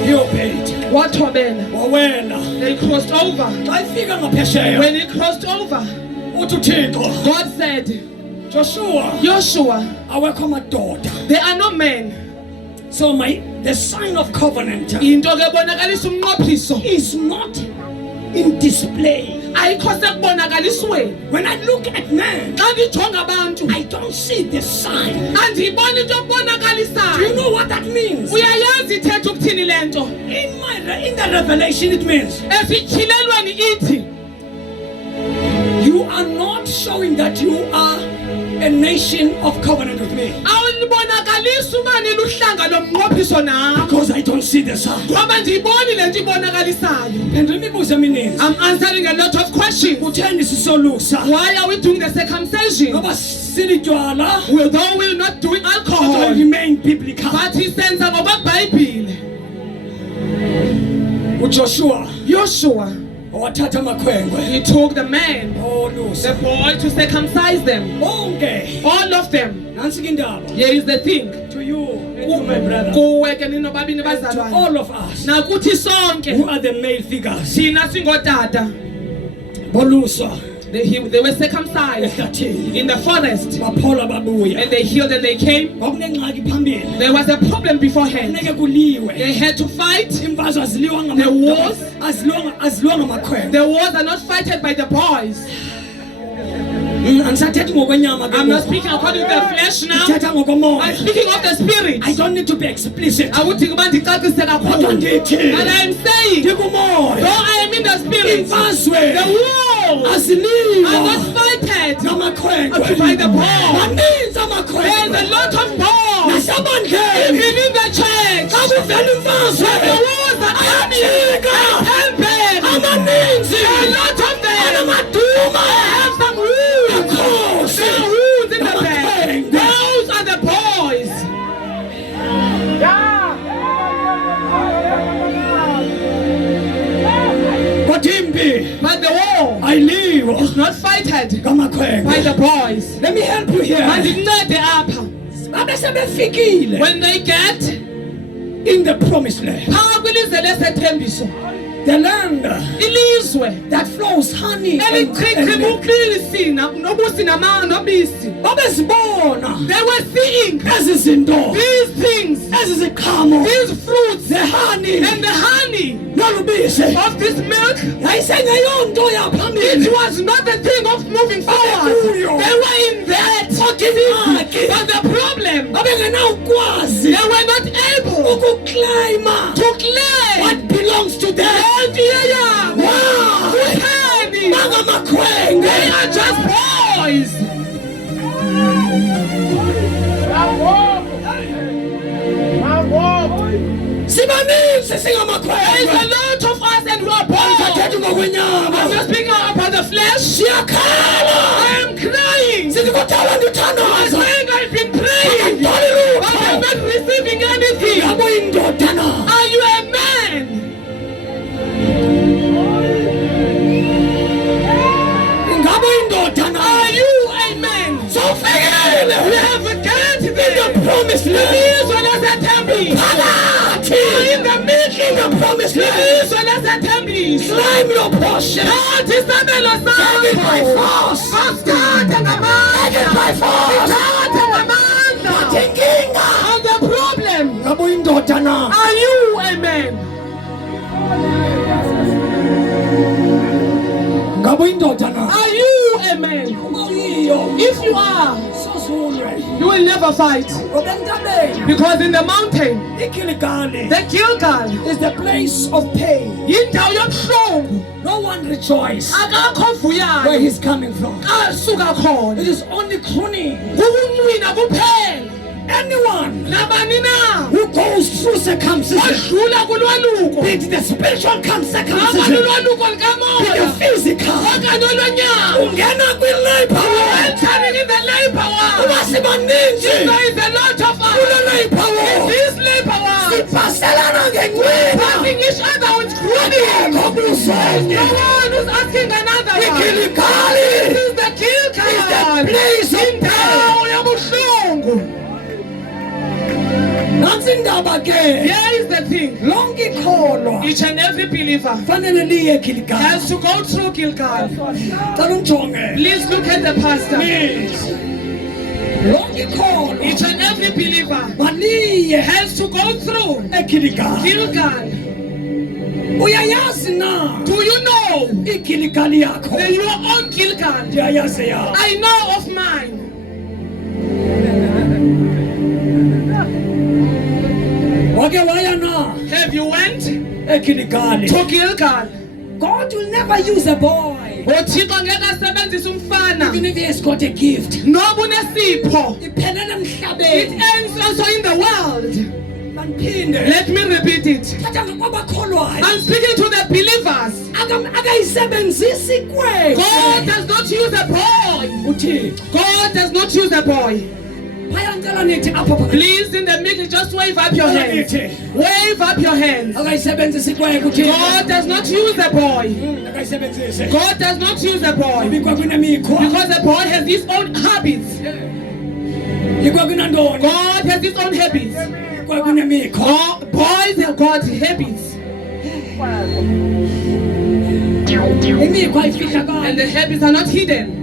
He obeyed. Wathobela. Wawela. They crossed over. Xa ifika ngaphesheya, When he crossed over, uthi uThixo, God said, Joshua, Joshua, awekho amadoda. there are no men. So the sign of covenant Into ke bonakalisa umnqophiso is not in display. ayikho sekubonakalisweni. When I look at man, Xa ndijonga abantu I don't see the sign. andiyiboni into Do you okubonakalisayo. know what that means? Uyayazi ithetha ithini lento? In the revelation it means Esityhilelweni ithi you are not showing that you are a nation of covenant with me. awulibonakalisi uba niluhlanga lomnqophiso nam. Because I don't see the sign. Ngoba ndiyiboni le nto ibonakalisayo. And imibuzo emininzi. I'm answering a lot of questions. Kutheni sisolusa? Why are we doing the circumcision? Ngoba silitywala. Though we're not doing But alcohol, remain biblical. but he senza ngokwebhayibhile. uJoshua Joshua, wathatha amakhwenkwe. he took the men, the Olusa. boy, to circumcise them. Bonke. All of them. Nansi ke indaba. Here is the thing. To you and to my brother. Kuwe ke ninobabini And to bazalwane. all of us Nakuthi sonke who are the male figures. thina singotata. Boluswa. They were circumcised Ehlathini. in the forest, Baphola babuya. and they healed and they came. Kwakunengxaki phambili. There was a problem beforehand. Funeke kuliwe. They had to fight. Imfazwe aziliwa The wars. aziliwa ngamakhwenkwe. The wars are not fighted by the boys. Andisathethi ngokwenyama ke I'm not ngoku. speaking according to the flesh now. Ndithetha ngokomoya. I'm speaking of the spirit. I don't need to be explicit. Awuthi kuba ndicacise Kodwa kakhulu. ndithi But I'm saying, though ndikumoya. I am in the spirit, Imfazwe the wars are aziliwa not fighted ngamakhwenkwe. by the boys. Maninzi There's amakhwenkwe. a lot of boys Nasemandleni. even in the church. Xa kuvela imfazwe. The wars are Ayajika. happening. Amaninzi. A lot of them Anamaduma. have some wounds. Akhosi. There are wounds in the back. Ngamakhwenkwe. Those are the boys. Kodwa impi But the war ayiliwa is not fighted by ngamakhwenkwe. the boys. Let me help you here. Mandincede apha. Babe sebefikile When they get in the promised land. phaa kwilizwe lesethembiso, The land ilizwe that flows honey and elichichima milk. ubisi nobusi nobisi. Babezibona They were seeing ezi zinto, these things, ezi ziqhamo, these fruits the honey and the honey nolubisi. of this milk. Yayisengeyonto It yaphambili. was not the thing of moving forward. Hallelujah. They were in that. Ingxaki. But the problem, Babengenawukwazi they were not able ukukleyima to claim what belongs to them. Wow. Bangamakhwenkwe. They are just boys. Sibaninzi There is a singamakhwenkwe. lot of us and we are boys. Andisathethi ngokwenyama. I'm not speaking about the flesh. Siyakhala. I am crying. Sithi kudala I'm ndithandaza. saying I've been praying, Angitholi but I'm lutho. not receiving anything. Yabo indoda na. Are you a man? Ngabo indoda na. Are you a man? Sowufikile. We have got In the there. promised land. Ilizwe lesethembiso. Phakathi. In the middle. In the promised land. Ilizwe lesethembiso. Claim your portion. Thatha isabelo Take it by sakho. force. Masithathe ngamandla. Take it by force. Sithathe ngamandla. Wathi inkinga. And the problem, Ngabo indoda na. are you a man? Ngabo indoda na. Are you a man? Uyiyo. If you are, Sozulwe. you will never fight. Ngoba entabeni. Because in the mountain, iGilgali the Gilgal, is the place of pain. yindawo yobuhlungu. No one rejoice Akakho where vuyayo he's coming from. asuka khona. It is only crooning. Kukunqwina kuphela. Anyone Nabani na who goes through circumcision, odlula kulwaluko, be it the spiritual ngaba circumcision, lulwaluko be the likamoya physical, okanye olwenyama, ungena kwi-labor war. entering in the labor war. Kuba sibaninzi There is a lot of kulo us labor in war. this labor war, Siphaselana ngencwina. passing each other with crooning. Akekho buzonye. No one who's asking another one. iGilgali This is the Gilgal, is the place of indawo pain. yobuhlungu. Nansi indaba ke. Here is the thing. Lonke ikholwa Each and every believer fanele liye eGilgali. has to go through Gilgal. Cela unjonge. Please look at the pastor. Lonke ikholwa Each and every believer maliye has to go through eGilgali. Gilgal. Uyayazi na Do you know iGilgali yakho? that your own Gilgal? Ndiyayazi ya. I know of mine. Wake Have you went eGilgal? to Gilgal? God will never use a boy. uThixo ngeke asebenzise umfana Even if he has got a gift. noba unesipho. Iphelele It emhlabeni. ends also in the world. Mandiphinde. Let me repeat it. Thatha ngabakholwayo. I'm speaking to the believers. Akayisebenzisi God kwethu. does not use a boy. Uthixo. God does not use a boy. Bayantela nithi apha phakathi. Please, in the middle, just wave up your hands. Wave up your hands. Akayisebenzisi kwethu uthixo. God does not use a boy. Akayisebenzisi. God does not use a boy. Ibikwa kunemikhwa. Because a boy has his own habits. Ikwa kunantoni. God has his own habits. Ikwa kunemikhwa. Boys have got habits. Imikhwa ifihlakala. And the habits are not hidden.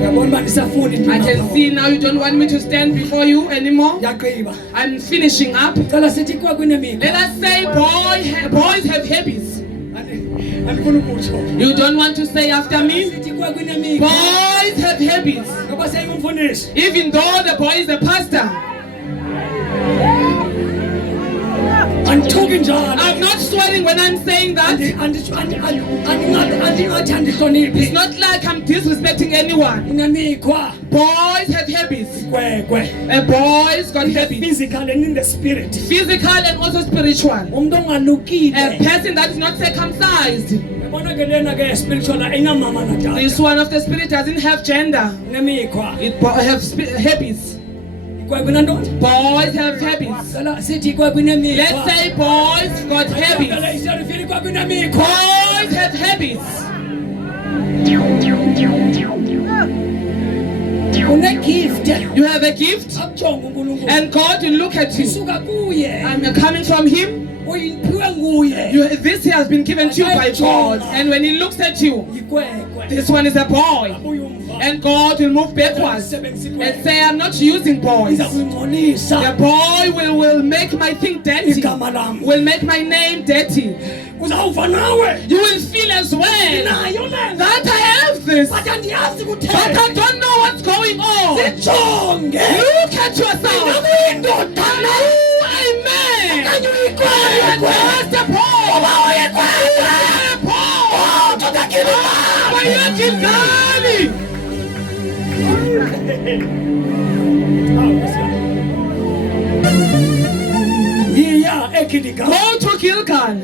Uyabona uba ndisafuni. I can see now you don't want me to stand before you anymore. Yagqiba. I'm finishing up. Cela sithi ikwa kunemikhwa. Let us say boys have habits. Andifuna ukutsho. You don't want to say after me? Sithi ikwa kunemikhwa. Boys have habits. Ngoba seyingumfundisi. Even though the boy is a pastor. Andithuki njalo. I'm not swearing when I'm saying that. Andingathi andihloniphi. It's not like I'm disrespecting anyone. Unemikhwa. Boys have habits. Kwekwe. A boy's got habits. Physical and in the spirit. Physical and also spiritual. Umuntu ongalukile. A person that is not circumcised. Yabona ke lena ke spiritual ayinamama natata. This one of the spirit doesn't have gender. Nemikhwa. It have habits. Kwekwe nantoni? Boys have habits. Cela sithi ikwa kunemikhwa. Let's say boys got habits. Isarifile ikwa kunemikhwa. Boys have habits. Une-gift. You have a gift Akujonge uNkulunkulu. and God will look at you. Isuka kuye. I'm coming from Him. Uyiphiwe nguye. This has been given to you by God. And when He looks at you, Yikwekwe. this one is a boy. Uyumva. And God will move backwards and say, I'm not using boys. Iza kungcolisa. The boy will make my thing dirty, Igama lam. will make my name dirty. Uzawuva nawe. You will feel as well Nayo le. that I have this, But andiyazi but kutheni. I don't know what's going on. Sijonge. Look at yourself. Uyindoda na. Amen. Okanye uyikwekwe. Just a boy. Uba uyikwekwe. A boy. Tutakili Bayagilgali. Yiya eGilgal. Go to Gilgal.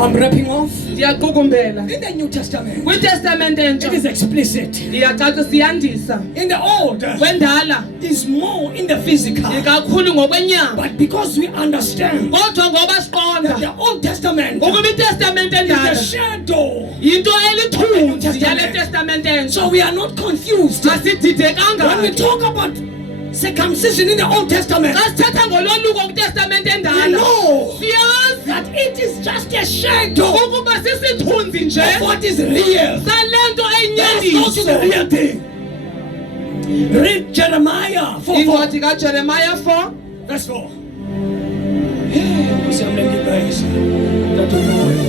I'm wrapping off. Ndiyaqukumbela. In the New Testament, KwiTestament it entsha is explicit. ndiyacacisa iyandisa. In the Old, Kwendala is more in the physical. ikakhulu ngokwenyama. But because we understand Kodwa ngoba that siqonda the Old Testament ukuba iTestament is endala a shadow, yinto elithunzi Testament. yale Testament entsha. so we are not confused. When we Asididekanga. talk about circumcision in the Old Testament, Xa sithetha ngolwaluko kwiTestament we endala know siyazi that it is just a shadow ukuba sisithunzi nje of what is real. sale nto Let's go to the eyinyaniso. real thing. Read Jeremiah 4:4. Incwadi kaJeremiah 4. Verse 4. Nkosi yami lengigayisa. Dadewethu.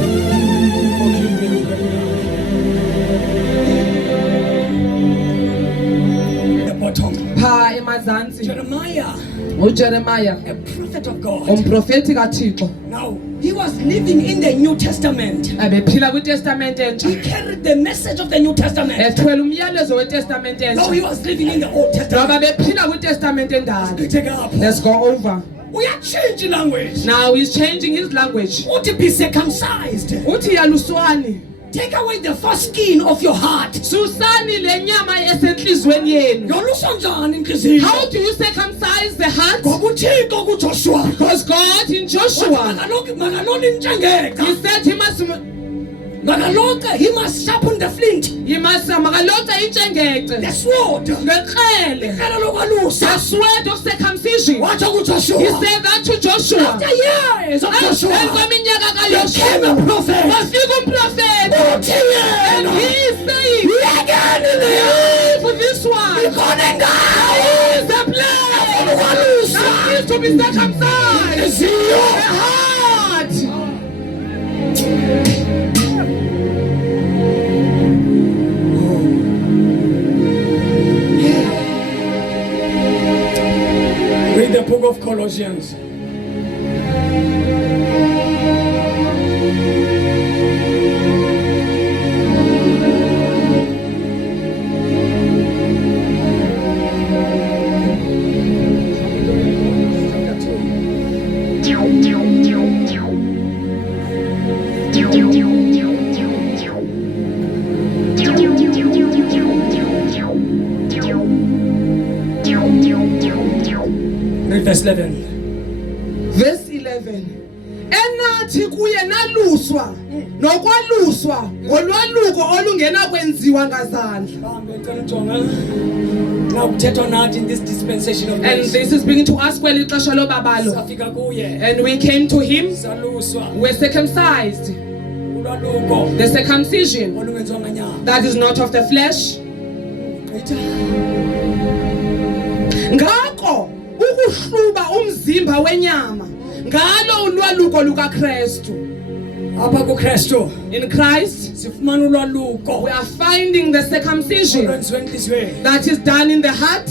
The bottom. Pha emazantsi Jeremiah, uJeremiah a prophet of God. umprofeti kaThixo. Now, he was living in the New Testament. Abephila kwiTestament entsha. He carried the message of the New Testament. Ethwele umyalezo weTestament Now he entsha. was living in the Old Testament. Ngoba bephila kwiTestament endala. Take up. Let's go over. We are changing language. Now he's changing his language. Uthi be circumcised. Uthi yaluswani. Take away the foreskin of your heart. Susani le nyama esenhlizweni yenu. Yoluswa njani inhliziyo? How do you circumcise the heart? Ngokuthixo kuJoshua. Because God in Joshua, Makaloni intshengeka. He said he must sharpen the flint. makalota intshengece The sword. ngekrele. Ikrele lokwalusa. The sword of circumcision. Watsho kuJoshua. He said that to Joshua. After years of Joshua. Kweminyaka There came a kaJoshua prophet. kwafika umprofeti. Uthi And yena. he is saying, Uyakeni le. for this one, Ikhona indawo. is the place Ukwalusa. that needs to be circumcised. Inhliziyo. The heart. of Colossians. Read verse 11. Verse 11. Enathi kuye naluswa nokwaluswa ngolwaluko olungena kwenziwa ngazandla. Now kuthethwa nathi in this dispensation of And grace. this is beginning to ask kweli xesha lobabalo. Safika kuye. And we came to him, Saluswa. we're circumcised. Ulwaluko The circumcision olungenziwa nganyama. that is not of the flesh. Ngakho ukuhluba umzimba wenyama ngalo ulwaluko lukaKristu. Apha kuKristu In Christ sifumana ulwaluko we are finding the circumcision olwenziwe enhliziyweni. that is done in the heart.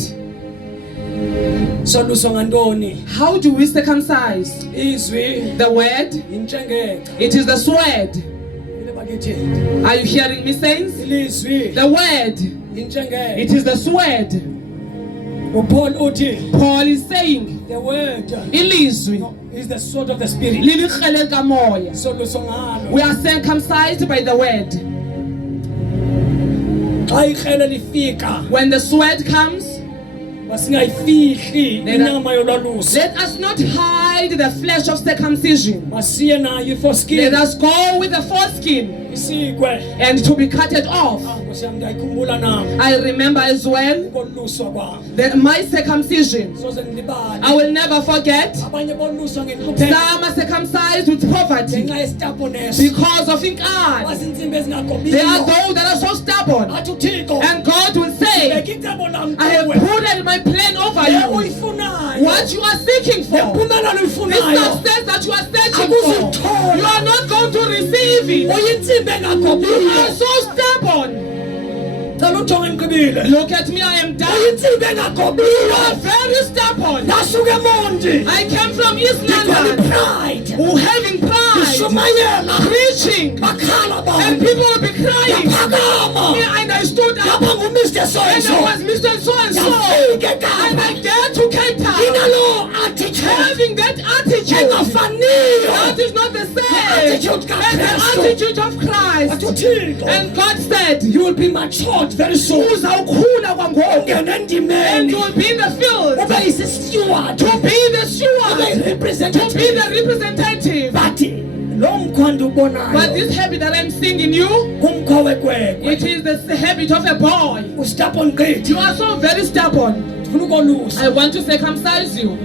Soluswa ngantoni? How do we circumcise? Izwi The word, intshengeka. it is the sword. Ile bakithi. Are you hearing me, saints? Ilizwi The word, intshengeka. it is the sword. uPaul uthi Paul is saying, the word ilizwi is the sword of the spirit. lilikrele likamoya. Soluswa ngalo. We are circumcised by the word. Xa ikrele lifika When the sword comes, masingayifihli inyama yolwaluso. let us not hide the flesh of circumcision. Masiye nayo Let iforeskin us go with the foreskin isikwe. and to be cutted off. Nkosi yami ndiyayikhumbula nami I remember as well ukuluswa kwami. that my circumcision, Soze ngilibale. I will never forget. Abanye boluswa ngenhlupheko Some are circumcised with poverty ngenxa yesitaponesi. because of inkani. Bazinsimbi There are ezingagobiyo. those that are so stubborn. Athi uThixo And God will say, beka icebo lami I have kuwe. put my plan over Le you. uyifunayo. What you are seeking for, Nempumelelo the uyifunayo. success that you are searching for, Akuzuthola. you are not going to receive it. Uyinsimbi engagobiyo. You are so stubborn. Cela ujonge emqibile. Look at me, I am done. Uyinsimbi You are engagobiyo. very stubborn. Nasuka eMonti. I came from East Ngigcwele London, pride. who having pride, Ngishumayela. preaching, Bakhala and abantu. people will be crying. Yaphakama. And I stood up, Ngapha nguMr. So and and so. I was Mr. So and so, Yafika and eKapa. I get to Cape Town, Inalo attitude. having that attitude. Engafaniyo. That is not the attitude same of as the Christ. attitude of Christ. Athi uThixo. And God said, You will be matured very soon. uzawukhula kwangoku, Ungene and endimeni. you will be in the field Ube yisi-steward. to be the Ube steward, to be yi-representative. the representative. But lo mkhwa But ndiwubonayo this habit that I'm seeing in you, kumkhwa wekwekwe. it is the habit of a boy. Ustapon gqithi. You are so very stubborn. Ndifuna ukolusa. I want to circumcise you.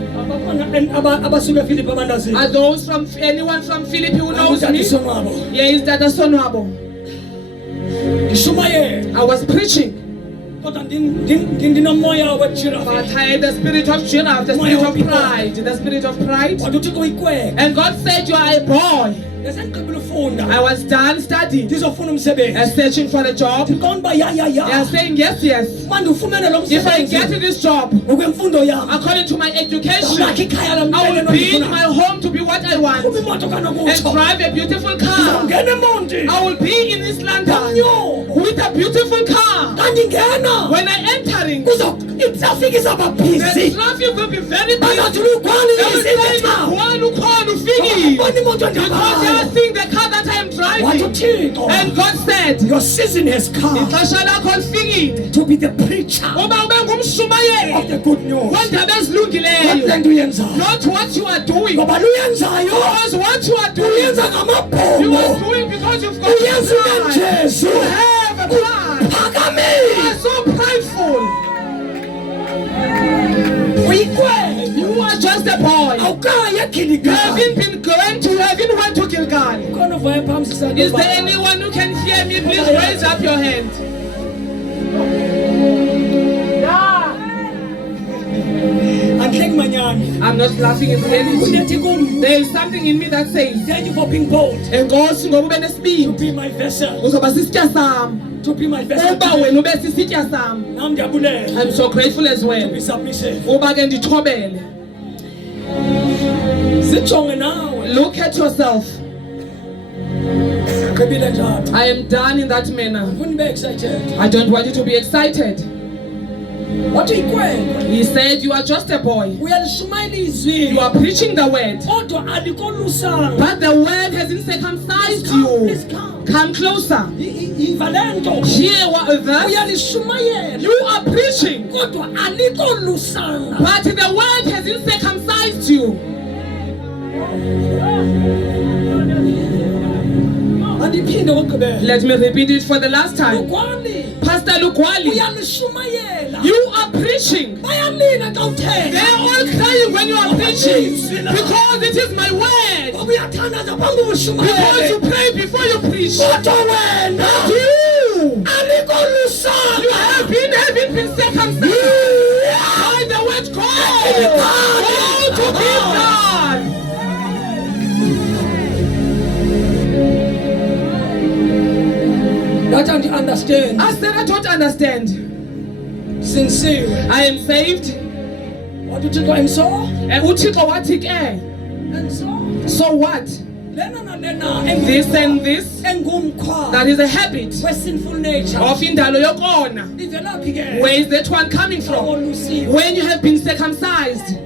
Abasuka eFilipi abantazini. Are those from anyone from Philippi who knows me? Sonwabo. Yeah, is that a Sonwabo? Ngishumayela. I was preaching, Kodwa ndinomoya but wejirafa. I had the spirit of giraffe, the spirit of pride, the spirit of pride. Wathi uThixo uyikwekwe. And God said, you are a boy. Ngesendigqibile ufunda. I was done studying Ndizofuna umsebenzi. and searching for a job. Ndiqonda uba ya. They are saying, yes, yes. Uma ndifumene lo If I get msebenzi this job, ngokwemfundo yam. according to my education, Ndawulakha ikhaya lam I will ndibele build nondifuna. my home to be what I want Kuba imoto and kanokutsho. drive a beautiful car. Ndizawungena eMonti. I will be in East London Kamnyobo. with a beautiful car. Ndandingena. When I entering, Itrafiki izawuba the busy. traffic will be very busy. Bazathi lukhwani They will say, izinto. "One ukhona ufiki." Ubona imoto Because they are endabayo. seeing the car that I am Wathi driving. uThixo. And God said, Your season has come ixesha lakho lifikile to be the preacher uba ube of ngumshumayeli the good news. wendaba Not ezilungileyo, le nto uyenzayo. not what you are doing. Ngoba luyenzayo. Because what you are doing, Uyenza you are ngamabhongo. doing because you've got Uyenza pride. unejesu. You have a pride. You Phakamile. are so prideful. Uyikwekwe. You are just a boy. Awukayi You eGilgal. haven't been going to, you haven't went to Gilgal. Khona uvaya phambi sisado Is there baba. anyone who can hear me? Please raise up your hand. Andihleki manyani. I'm not laughing in reality. Kunethi kum. There is something in me that says, Thank you for being bold. enkosi ngoba ube To nesibindi, be my vessel. uzoba sisitya sam. To be my vessel. Uba wena ube sisitya sam. Nam ndiyabulela. I'm so grateful as To well. be submissive. Uba ke ndithobele. Zijonge nawe. Look at yourself. Ugqibile njalo. I am done in that manner. Ufuna ube excited. I don't want you to be excited. Wathi ikwele. He said, you are just a boy. Uyalishumayela izwi. You are preaching the word. Kodwa alikolusanga. But the word hasn't circumcised Please you. come. Come closer. Iva lento. Hear what verse? Uyalishumayela. You are preaching. Kodwa alikolusanga. But the word hasn't circumcised you. Andiphinde ngokugqibela. Let me repeat it for the last time. Ukwani. Pastor Lukwali, Uyalishumayela. you are preaching. Bayalina xa They uthetha. are all crying when you are preaching. Because it is my word. Ngoba uyathandaza phambi Because you ushumayele. pray before you preach. Kodwa wena. You Alikolusanga. haven't been circumcised by the word God. Go to Gilgal. That I understand. I said I don't understand. Sincere. I am saved. What did you go and so? uThixo wathi ke, And so? so what? Lena na lena. This and this, Engumkhwa. that is a habit Where sinful nature. of indalo yokona. Ivelaphi ke? Where is that one coming from? Awolusiwe. When you have been circumcised.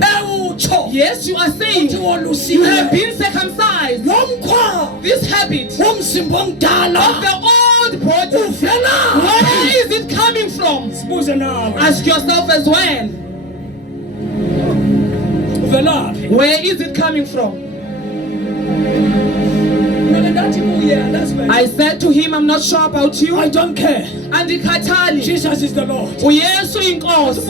Ewutsho. Yes, you are saying Uthi you wolusiwe. have been circumcised. Lomkhwa. This habit of Womzimba omdala. the old body, Uvela. where is it coming from? Sibuze nawe. Ask yourself as well. Uvelaphi? Where is it coming from? Mina ndathi kuye andazi wena. I said to him, I'm not sure about you. I don't care. Andikhathali. Jesus is the Lord. uYesu inkosi.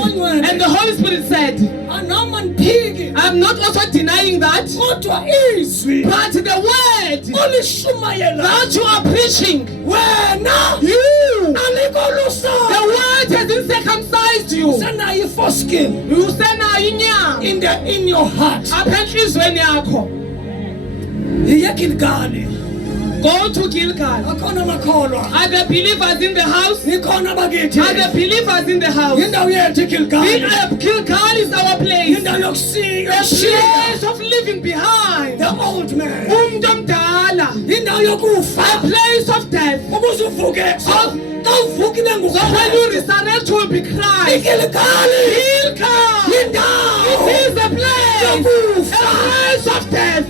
And the Holy Spirit said, Anoma ndiphiki. I'm not also denying that, Kodwa izwi. but the word Olishumayela. that you are preaching, Wena. you, the Alikolusanga. word hasn't circumcised you. Senayo i-foreskin Usenayo inyama in your heart. apha enhlizweni yakho. Yiye eGilgali. Go to Gilgal. Akhona amakholwa. Are the believers in the house? Nikhona bakithi. Are the believers in the house? Indawo yethu eGilgali. Gilgal is our place. Indawo A yokusika. place of living behind. The old man. Umuntu omdala. Indawo A yokufa. place of death. Ukuze uvuke. Xa uvukile So when you ngokufa. resurrect, you will be Christ. eGilgali. Gilgal. Indawo. It is a place. A place of death.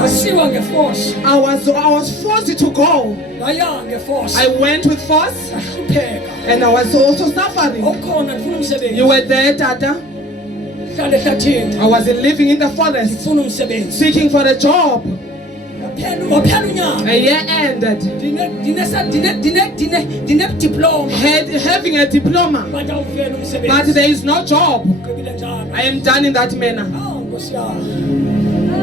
Wasiwa ngeforce. I was forced to go. Ngaya ngeforce. I went with force Ahlupheka. and I was also suffering. Awukhona ndifuna umsebenzi. You were there, Tata. Hlala ehlathini. I was living in the forest, Ndifuna umsebenzi. seeking for a job. Waphela unyaka. A year ended. Diploma. Having a diploma, But awuveli but umsebenzi. there is no job. Ugqibile njalo. I am done in that manner. Nkosi yami.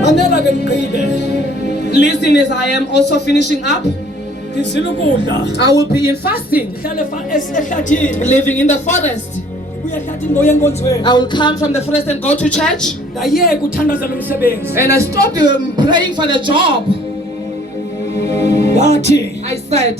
Mamela ke mgqibe. Listen, as I am also finishing up, Ndizile ukudla. I will be in fasting, Ndihlale ehlathini. living in the forest. Ndibuye ehlathini ngoya enkonzweni. I will come from the forest and go to church. Ndayeka uthandaza lo msebenzi. And I stopped praying for the job. Wathi I said,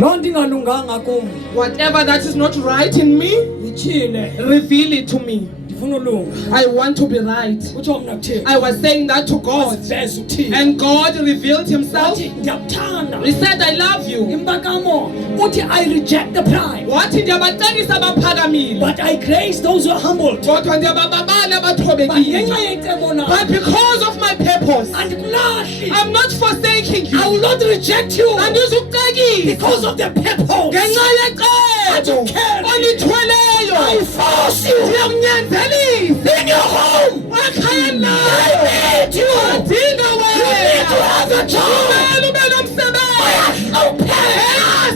loo nto ingalunganga kum. whatever that is not right in me, Yitshile. reveal it to me. Ndifuna ulunga. I want to be right. Utsho mna kuthini? I was saying that to God, Veza uthini. and God revealed himself. Wathi ndiyakuthanda. He said, I love you. Impakamo uthi I reject the pride, Wathi ndiyabacekisa abaphakamile, but I grace those who are humbled. kodwa ndiyabababala But abathobekile. ngenxa yecebo But lakho because of my purpose, andikulahli. I'm not forsaking you. I will not reject you Andizukucekisa because of the purpose. ngenxa yecebo I olithweleyo. force you Ndiyakunyanzelisa in your home. ekhayeni I lakho. need you. Adinga need to have a job. Kumele ube nomsebenzi.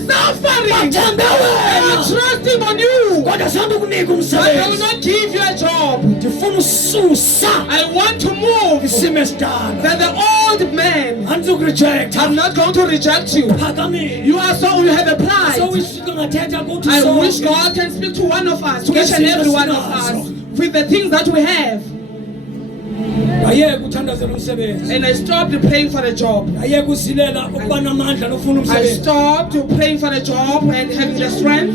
Suffering. Mathembe I'm wena. trusting on you. Kodwa sonke ukunika But I will umsebenzi. not give you a job. Ndifuna ususa I want to move isimo esidala. that the old man. Andizokurejecta. I'm not going to reject you. Phakamile. You are so, you have a pride. So isuke ngathetha kuthi I sonke. wish God can speak to one of us, to each and every one of us, with the things that we have. ayeke uthandazela umsebenzi, and I stopped praying for a job. ayeke uzilela ukuba namandla nofuna I umsebenzi. stopped praying for a job and having the strength.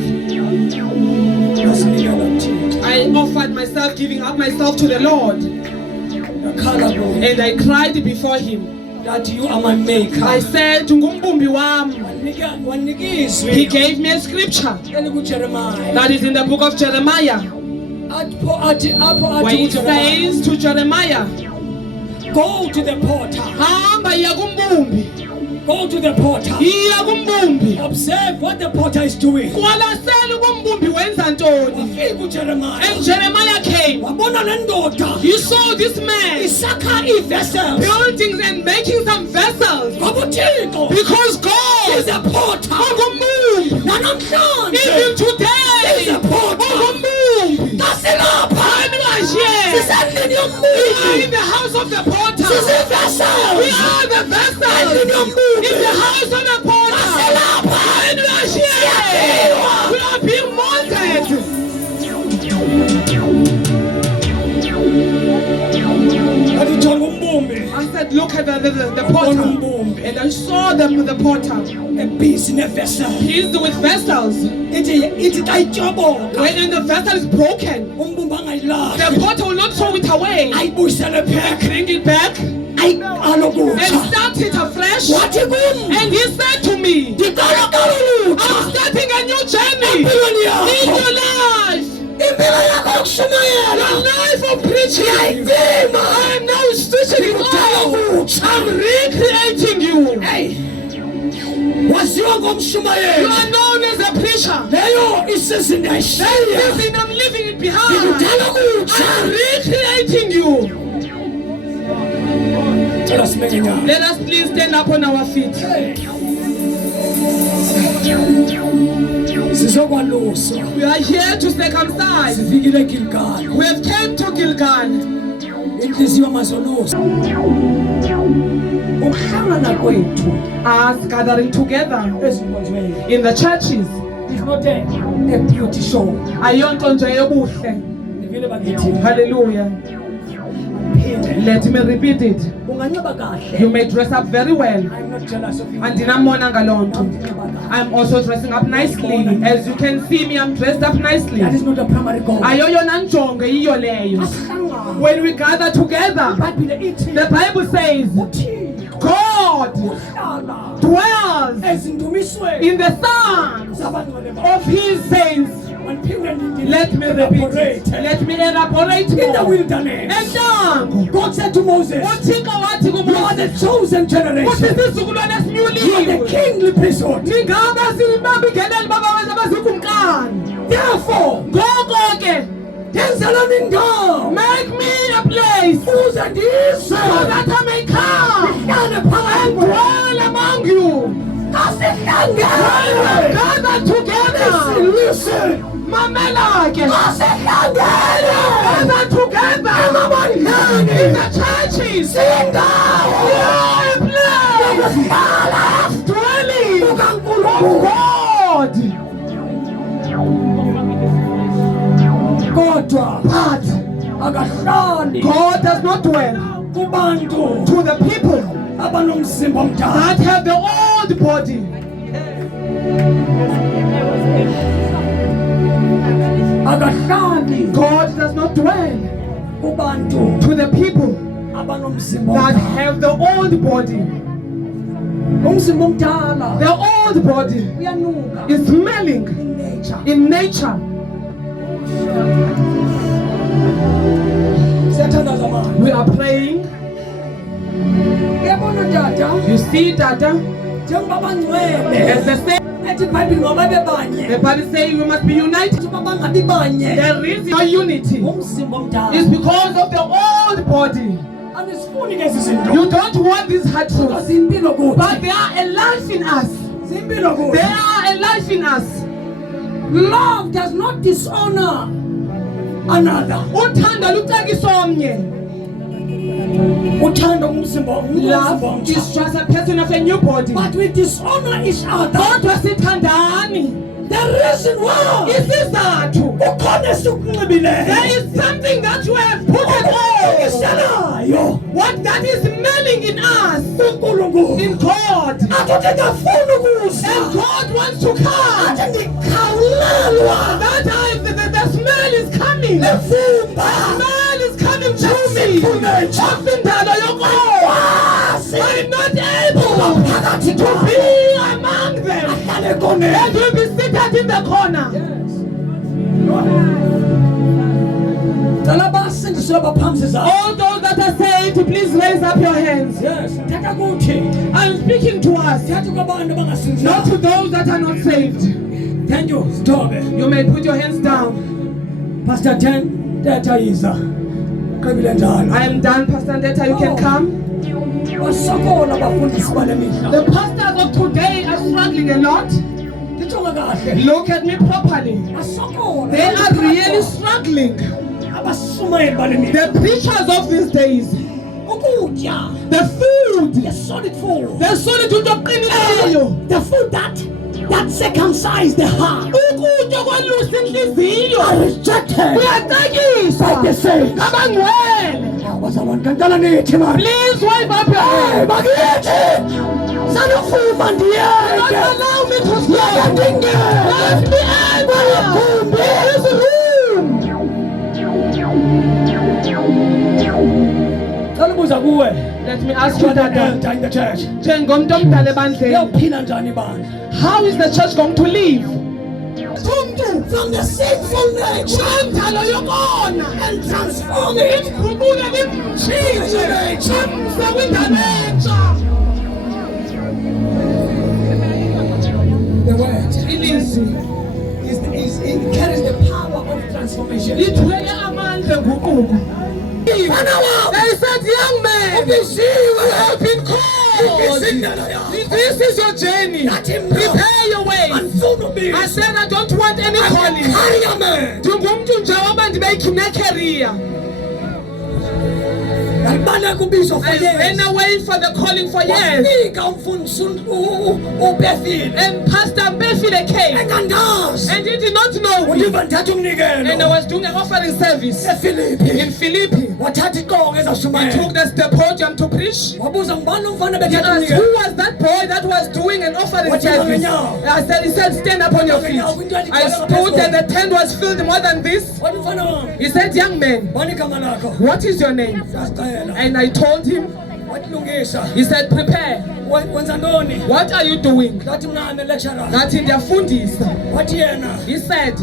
Ngasinikela kuThixo. I offered myself, giving up myself to the Lord, Ngakhala kuye. and I cried before Him. That you are my maker. I said, "Ngumbumbi wami." Wanika He izwi gave me a scripture elikuJeremiah. that is in the book of Jeremiah, Apho where it athi says to Jeremiah, go to the potter. "Hamba iya kumbumbi, Go to the potter. iya kumbumbi. Observe what the potter is doing. Kwalasela ukumbumbi wenza ntoni." Wafika uJeremiah. And Jeremiah came. Wabona le ndoda He saw this man isakha ii-vessels. building and making some vessels, NgobuThixo because God is a potter. ungumumbi. Nanamhlanje Even today, is a potter. ungumumbi. Kasilapha. And we are here. Sisendlini We are yombusi. in the house of the potter. Sisi-vessels. We are the vessels in the house of the potter. Kasilapha. And we are here. We are being molded. Athi jonga umbumbi I said, "Look at the potter." And I saw the potter. ebhizi nevessel. He's with vessels. Ithi xa ityoboka When the vessel is broken, umbumbi angayilahli. the potter will not throw it away. Ayibuyisele back. Bring it back Ayiqala and okutsha. start it afresh. Wathi kum And he said to me, ndiqala qala "I'm olutsha starting a new journey empilweni in yakho. your life. Impilo yakho The yokushumayela life of preaching. iyayicima. I am now switching it Ndikudala on. okutsha. I'm recreating you. Hey, waziwa You ngomshumayeli. are known as a preacher. Leyo isizini ayishiya. Listen, I'm leaving it behind. Ndikudala okutsha. I'm recreating you." Cela simeke nyama. Let us please stand up on our feet. Sizokwaluswa. We are here to circumcise. Sifikile eGilgali. We have came to Gilgal. Inhliziyo amazolusa. Ukuhlangana kwethu Us gathering together ezinkonzweni in the churches. is not a beauty show. Ayonto nje yobuhle. Nivile bakithi. Hallelujah. Phinde. Let me repeat it. Unganxiba kahle. You may dress up very well. I'm not jealous of you. Andinambona ngalonto. Unganxiba kahle. I'm also dressing up nicely. As you can see me, I'm dressed up nicely. That is not a primary goal. Ayoyona njongo yiyo leyo. Asihlangana. When we gather together, iBhayibhile ithi the Bible says, uThixo God uhlala dwells ezindumisweni in the sons zabangcwele bakhe. of his saints. Mandiphinde ndithi- Let me repeat it. Let me elaborate In the more. wilderness, Entango, God said to Moses, uThixo wathi you are the kuMoses, chosen uthi generation. isizukulwane You are the esinyuliwe. kingly priesthood. Ningaba sibabingeleli babaweza bazikumkani. Therefore, Ngoko ke, yenzelani indawo make me a place ukuze ndise so that I may come ndihlale and phakathi dwell among you. kasihlangene Gather together. listen Mamela ke. kasihlangene Gather together in emabandleni the churches. indawo Yeah, a place. yokuhlala Dwelling of kukaNkulunkulu. God. Kodwa But akahlali God does not dwell kubantu to the people abanomzimba omdala. that have the old body. Akahlali God does not dwell kubantu to the people abanomzimba that omdala. have the old body. Umzimba omdala The old body uyanuka is smelling in nature. in nature. Siyathandaza manje. We are praying. Uyabona tata, You see, Tata, njengoba bangcwele as the same, ethi iBhayibhile ngoba bebanye the Bible says we must be united. uba bangabi banye The reason for unity ngumzimba omdala. is because of the old body. Andisifuni ke ezi zinto. You don't want these hard truths, Zimpilo kuthi. but they are alive in us. Zimpilo They kuthi. are alive in us. Love does not dishonor another. Uthando lucekisa omnye. uthanda umzimba Love omtsha. is just a person of a new body. But we dishonor each other. Kodwa sithandani. The reason why Isizathu. ukhona esikunxibileyo. There is something that you have put at all. Okushalayo. What that is smelling in us. uNkulunkulu. In God. Athi ndafuna ukuza. And God wants to come. Athi ndikhawulelwa. That the smell is coming. The Levumba. smell is coming to me. Ofindalo yokomo. I'm not able to be among them. And will be seated in the corner. All those that are saved, please raise up your hands. Yes. I'm speaking to us, not to those that are not saved. Thank you. Stop it. You may put your hands down. Pastor 10, Tata Isa. I am done, Pastor Ndeta. You can come. The pastors of today are struggling a lot. Look at me properly. They are really struggling. The preachers of these days, the food, The solid food. the solid food of The food that circumcised the heart ukutya kwalusa inhliziyo are rejected by kuyacetyiswa the saints. ngabangcwele. Bazawunkantala nithi mani. Please wipe up your Hey, hands. bakithi. Sanufuma Don't ndiyeke. allow me to stop. Let Let me enter this room. Xalibuza kuwe. Let me ask you that. Elder in the church. Njengomntu omdala ebandleni, Iyophila njani ibandla? how is the church going to live? From the sinful nature Kwendalo yokona and transform it kubule limtshintshe imse kwindalo entsha. the word. Ilizwi It carries the power of transformation. lithwele amandla enguquko. They said, young man, you have been called. This is your journey. Prepare your way. I said I don't want any calling. Ndingumntu nje woba ndibe career. I ran away for the calling for years. And Pastor Mbefile came. And he did not know me. And I was doing an offering service in Philippi. He took the podium to preach. He asked, who was that boy that was doing an offering service? He said, stand up on your feet. I stood and the tent was filled more than this. He said, young man, what is your name? And I told him, he said, prepare. What are you doing? That in their fundis. He said,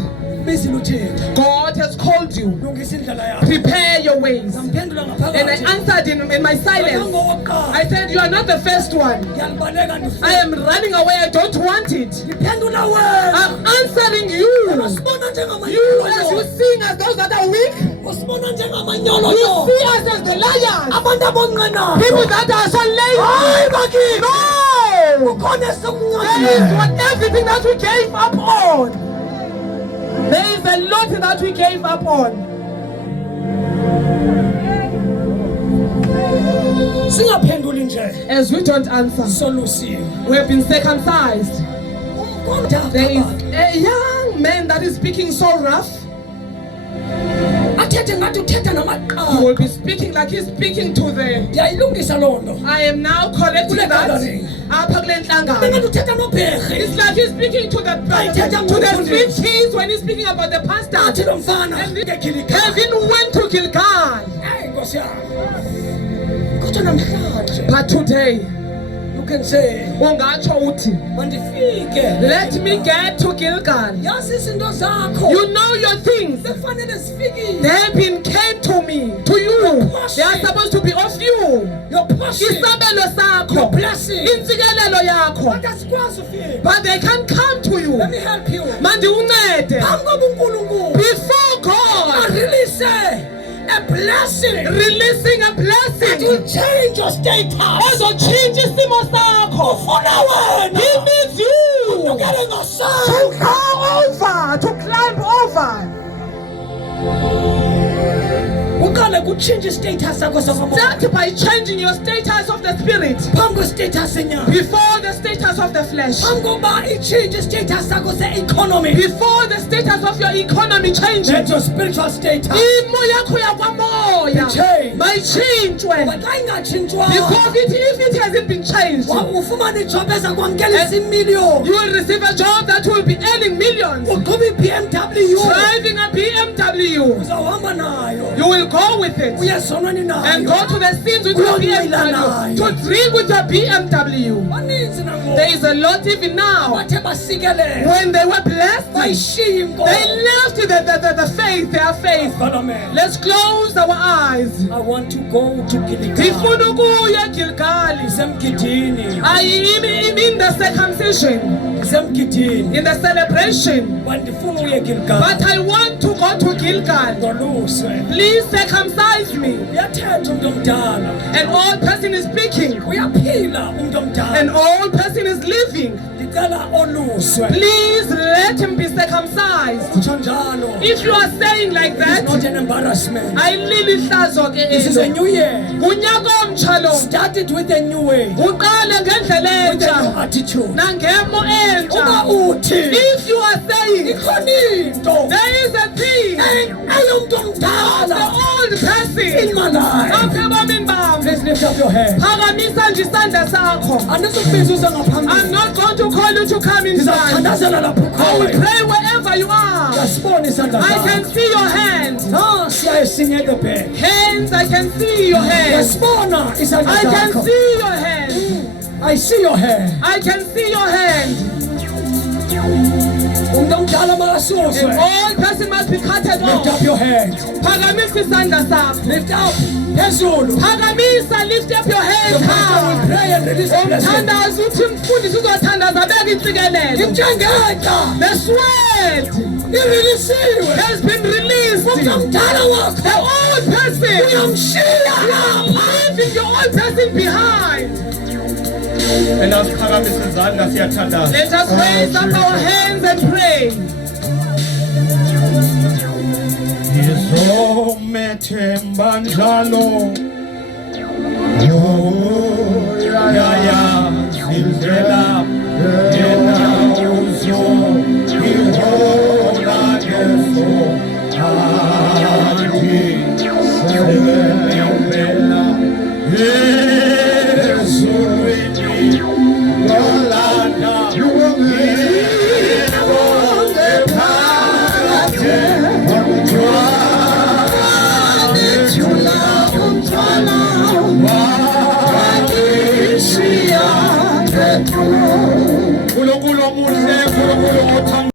God has called you. Prepare your ways. And I answered in my silence. I said, you are not the first one. I am running away. I don't want it. I'm answering you. You, as you sing as those that are weak, you see us as the liars. People that are so lazy. No! That is what everything that we gave up on. There is a lot that we gave up on. As we don't answer, we have been circumcised. There is a young man that is speaking so rough. He will be speaking like he's speaking to the... I am now correcting that. It's like he's speaking to the street kids when he's speaking about the pastor. And Kevin went to Gilgal. But today, you can say, let me get to Gilgal. You know your things. They have been came to me, to you. They are supposed to be of you. Isabelo sakho, intsikelelo yakho. But they can't come to you. let me help you. Mandi uncede. Before God, A blessing releasing a that blessing. will change your status. Ezochinja isimo sakho. Ufuna wena He needs you ukele to ngosandla. go over, to climb over. Uqale ngokutshintsha status sakho somoya. Start by changing your status of the spirit Phambi status enyama. before the status of the flesh. Phambi kokuba itshintshe status sakho se-economy. Before the status of your economy changes. Let your spiritual status Imo yakho yakwamoya change. mayitshintshwe. Xa ingatshintshwanga, Because if it hasn't been changed, ufumane ijob eza kwamkela izimiliyoni. you will receive a job that will be earning millions. Uqhuba i-BMW. Driving a BMW, Uzawuhamba nayo. you will go with it Uyazonwani nayo. and go to the scenes with your BMW, to drink with your BMW. Baninzi nangoku. There is a lot even now. Bathe basikelele. When they were blessed, Bayishiya inkomo. they left the faith, their faith. Follow me. Let's close our eyes. I want to go to Gilgal. Ndifuna ukuya Gilgal. Isemgidini. I'm in the circumcision, Isemgidini. in the celebration, Bandifuna uye Gilgal. but I want to go to Gilgal. Ngoluswe. Please circumcise me. Uyathetha umuntu omdala. An old person is speaking. Uyaphila umuntu omdala. An old person is living. Ndicela oluswe. Please let him be circumcised. Utsho njalo. If you are saying like It's that, not an embarrassment. ayililihlazo ke This is a elo. new year. Unyaka omtsha lo. Start it with a new way. Uqale ngendlela With a new entsha attitude. nangemo Uba entsha. uthi If you are saying ikhona into there is a thing eyomuntu of the omdala old in person my life. apha ebomini bam, Please lift up your hand. phakamisa nje isandla sakho. Andizukubiza uze I'm ngaphambili. not going to call you to come inside. Ndizawuthandazela lapho I will ukhoyo. pray wherever you are. Yasibona isandla I sakho. can see your hands. Nasiya esinye the back. Hands, I can see your hands. Yasibona isandla I can sakho. see your hands. I see your hand. I can see your hands. Umuntu omdala The makasuswe. old person must be cutted Lift off. up your hand. Phakamisa isandla sakho. Lift up. Phezulu. Phakamisa, lift up your The hands pastor will high. pray and release the blessing. Umthandazo uthi mfundisi uzothandaza abeke intsikelelo. Imtshengeka. The sweat Irelisiwe. has been released. Umuntu omdala wakho. The old person, Uyamshiya. leaving your old person behind. And asiphakamise izandla siyathandaza. Let us raise up our hands and pray. Ngizomethemba njalo. Yaya zindlela yena uzongihola ngeso. Athi sebengempela.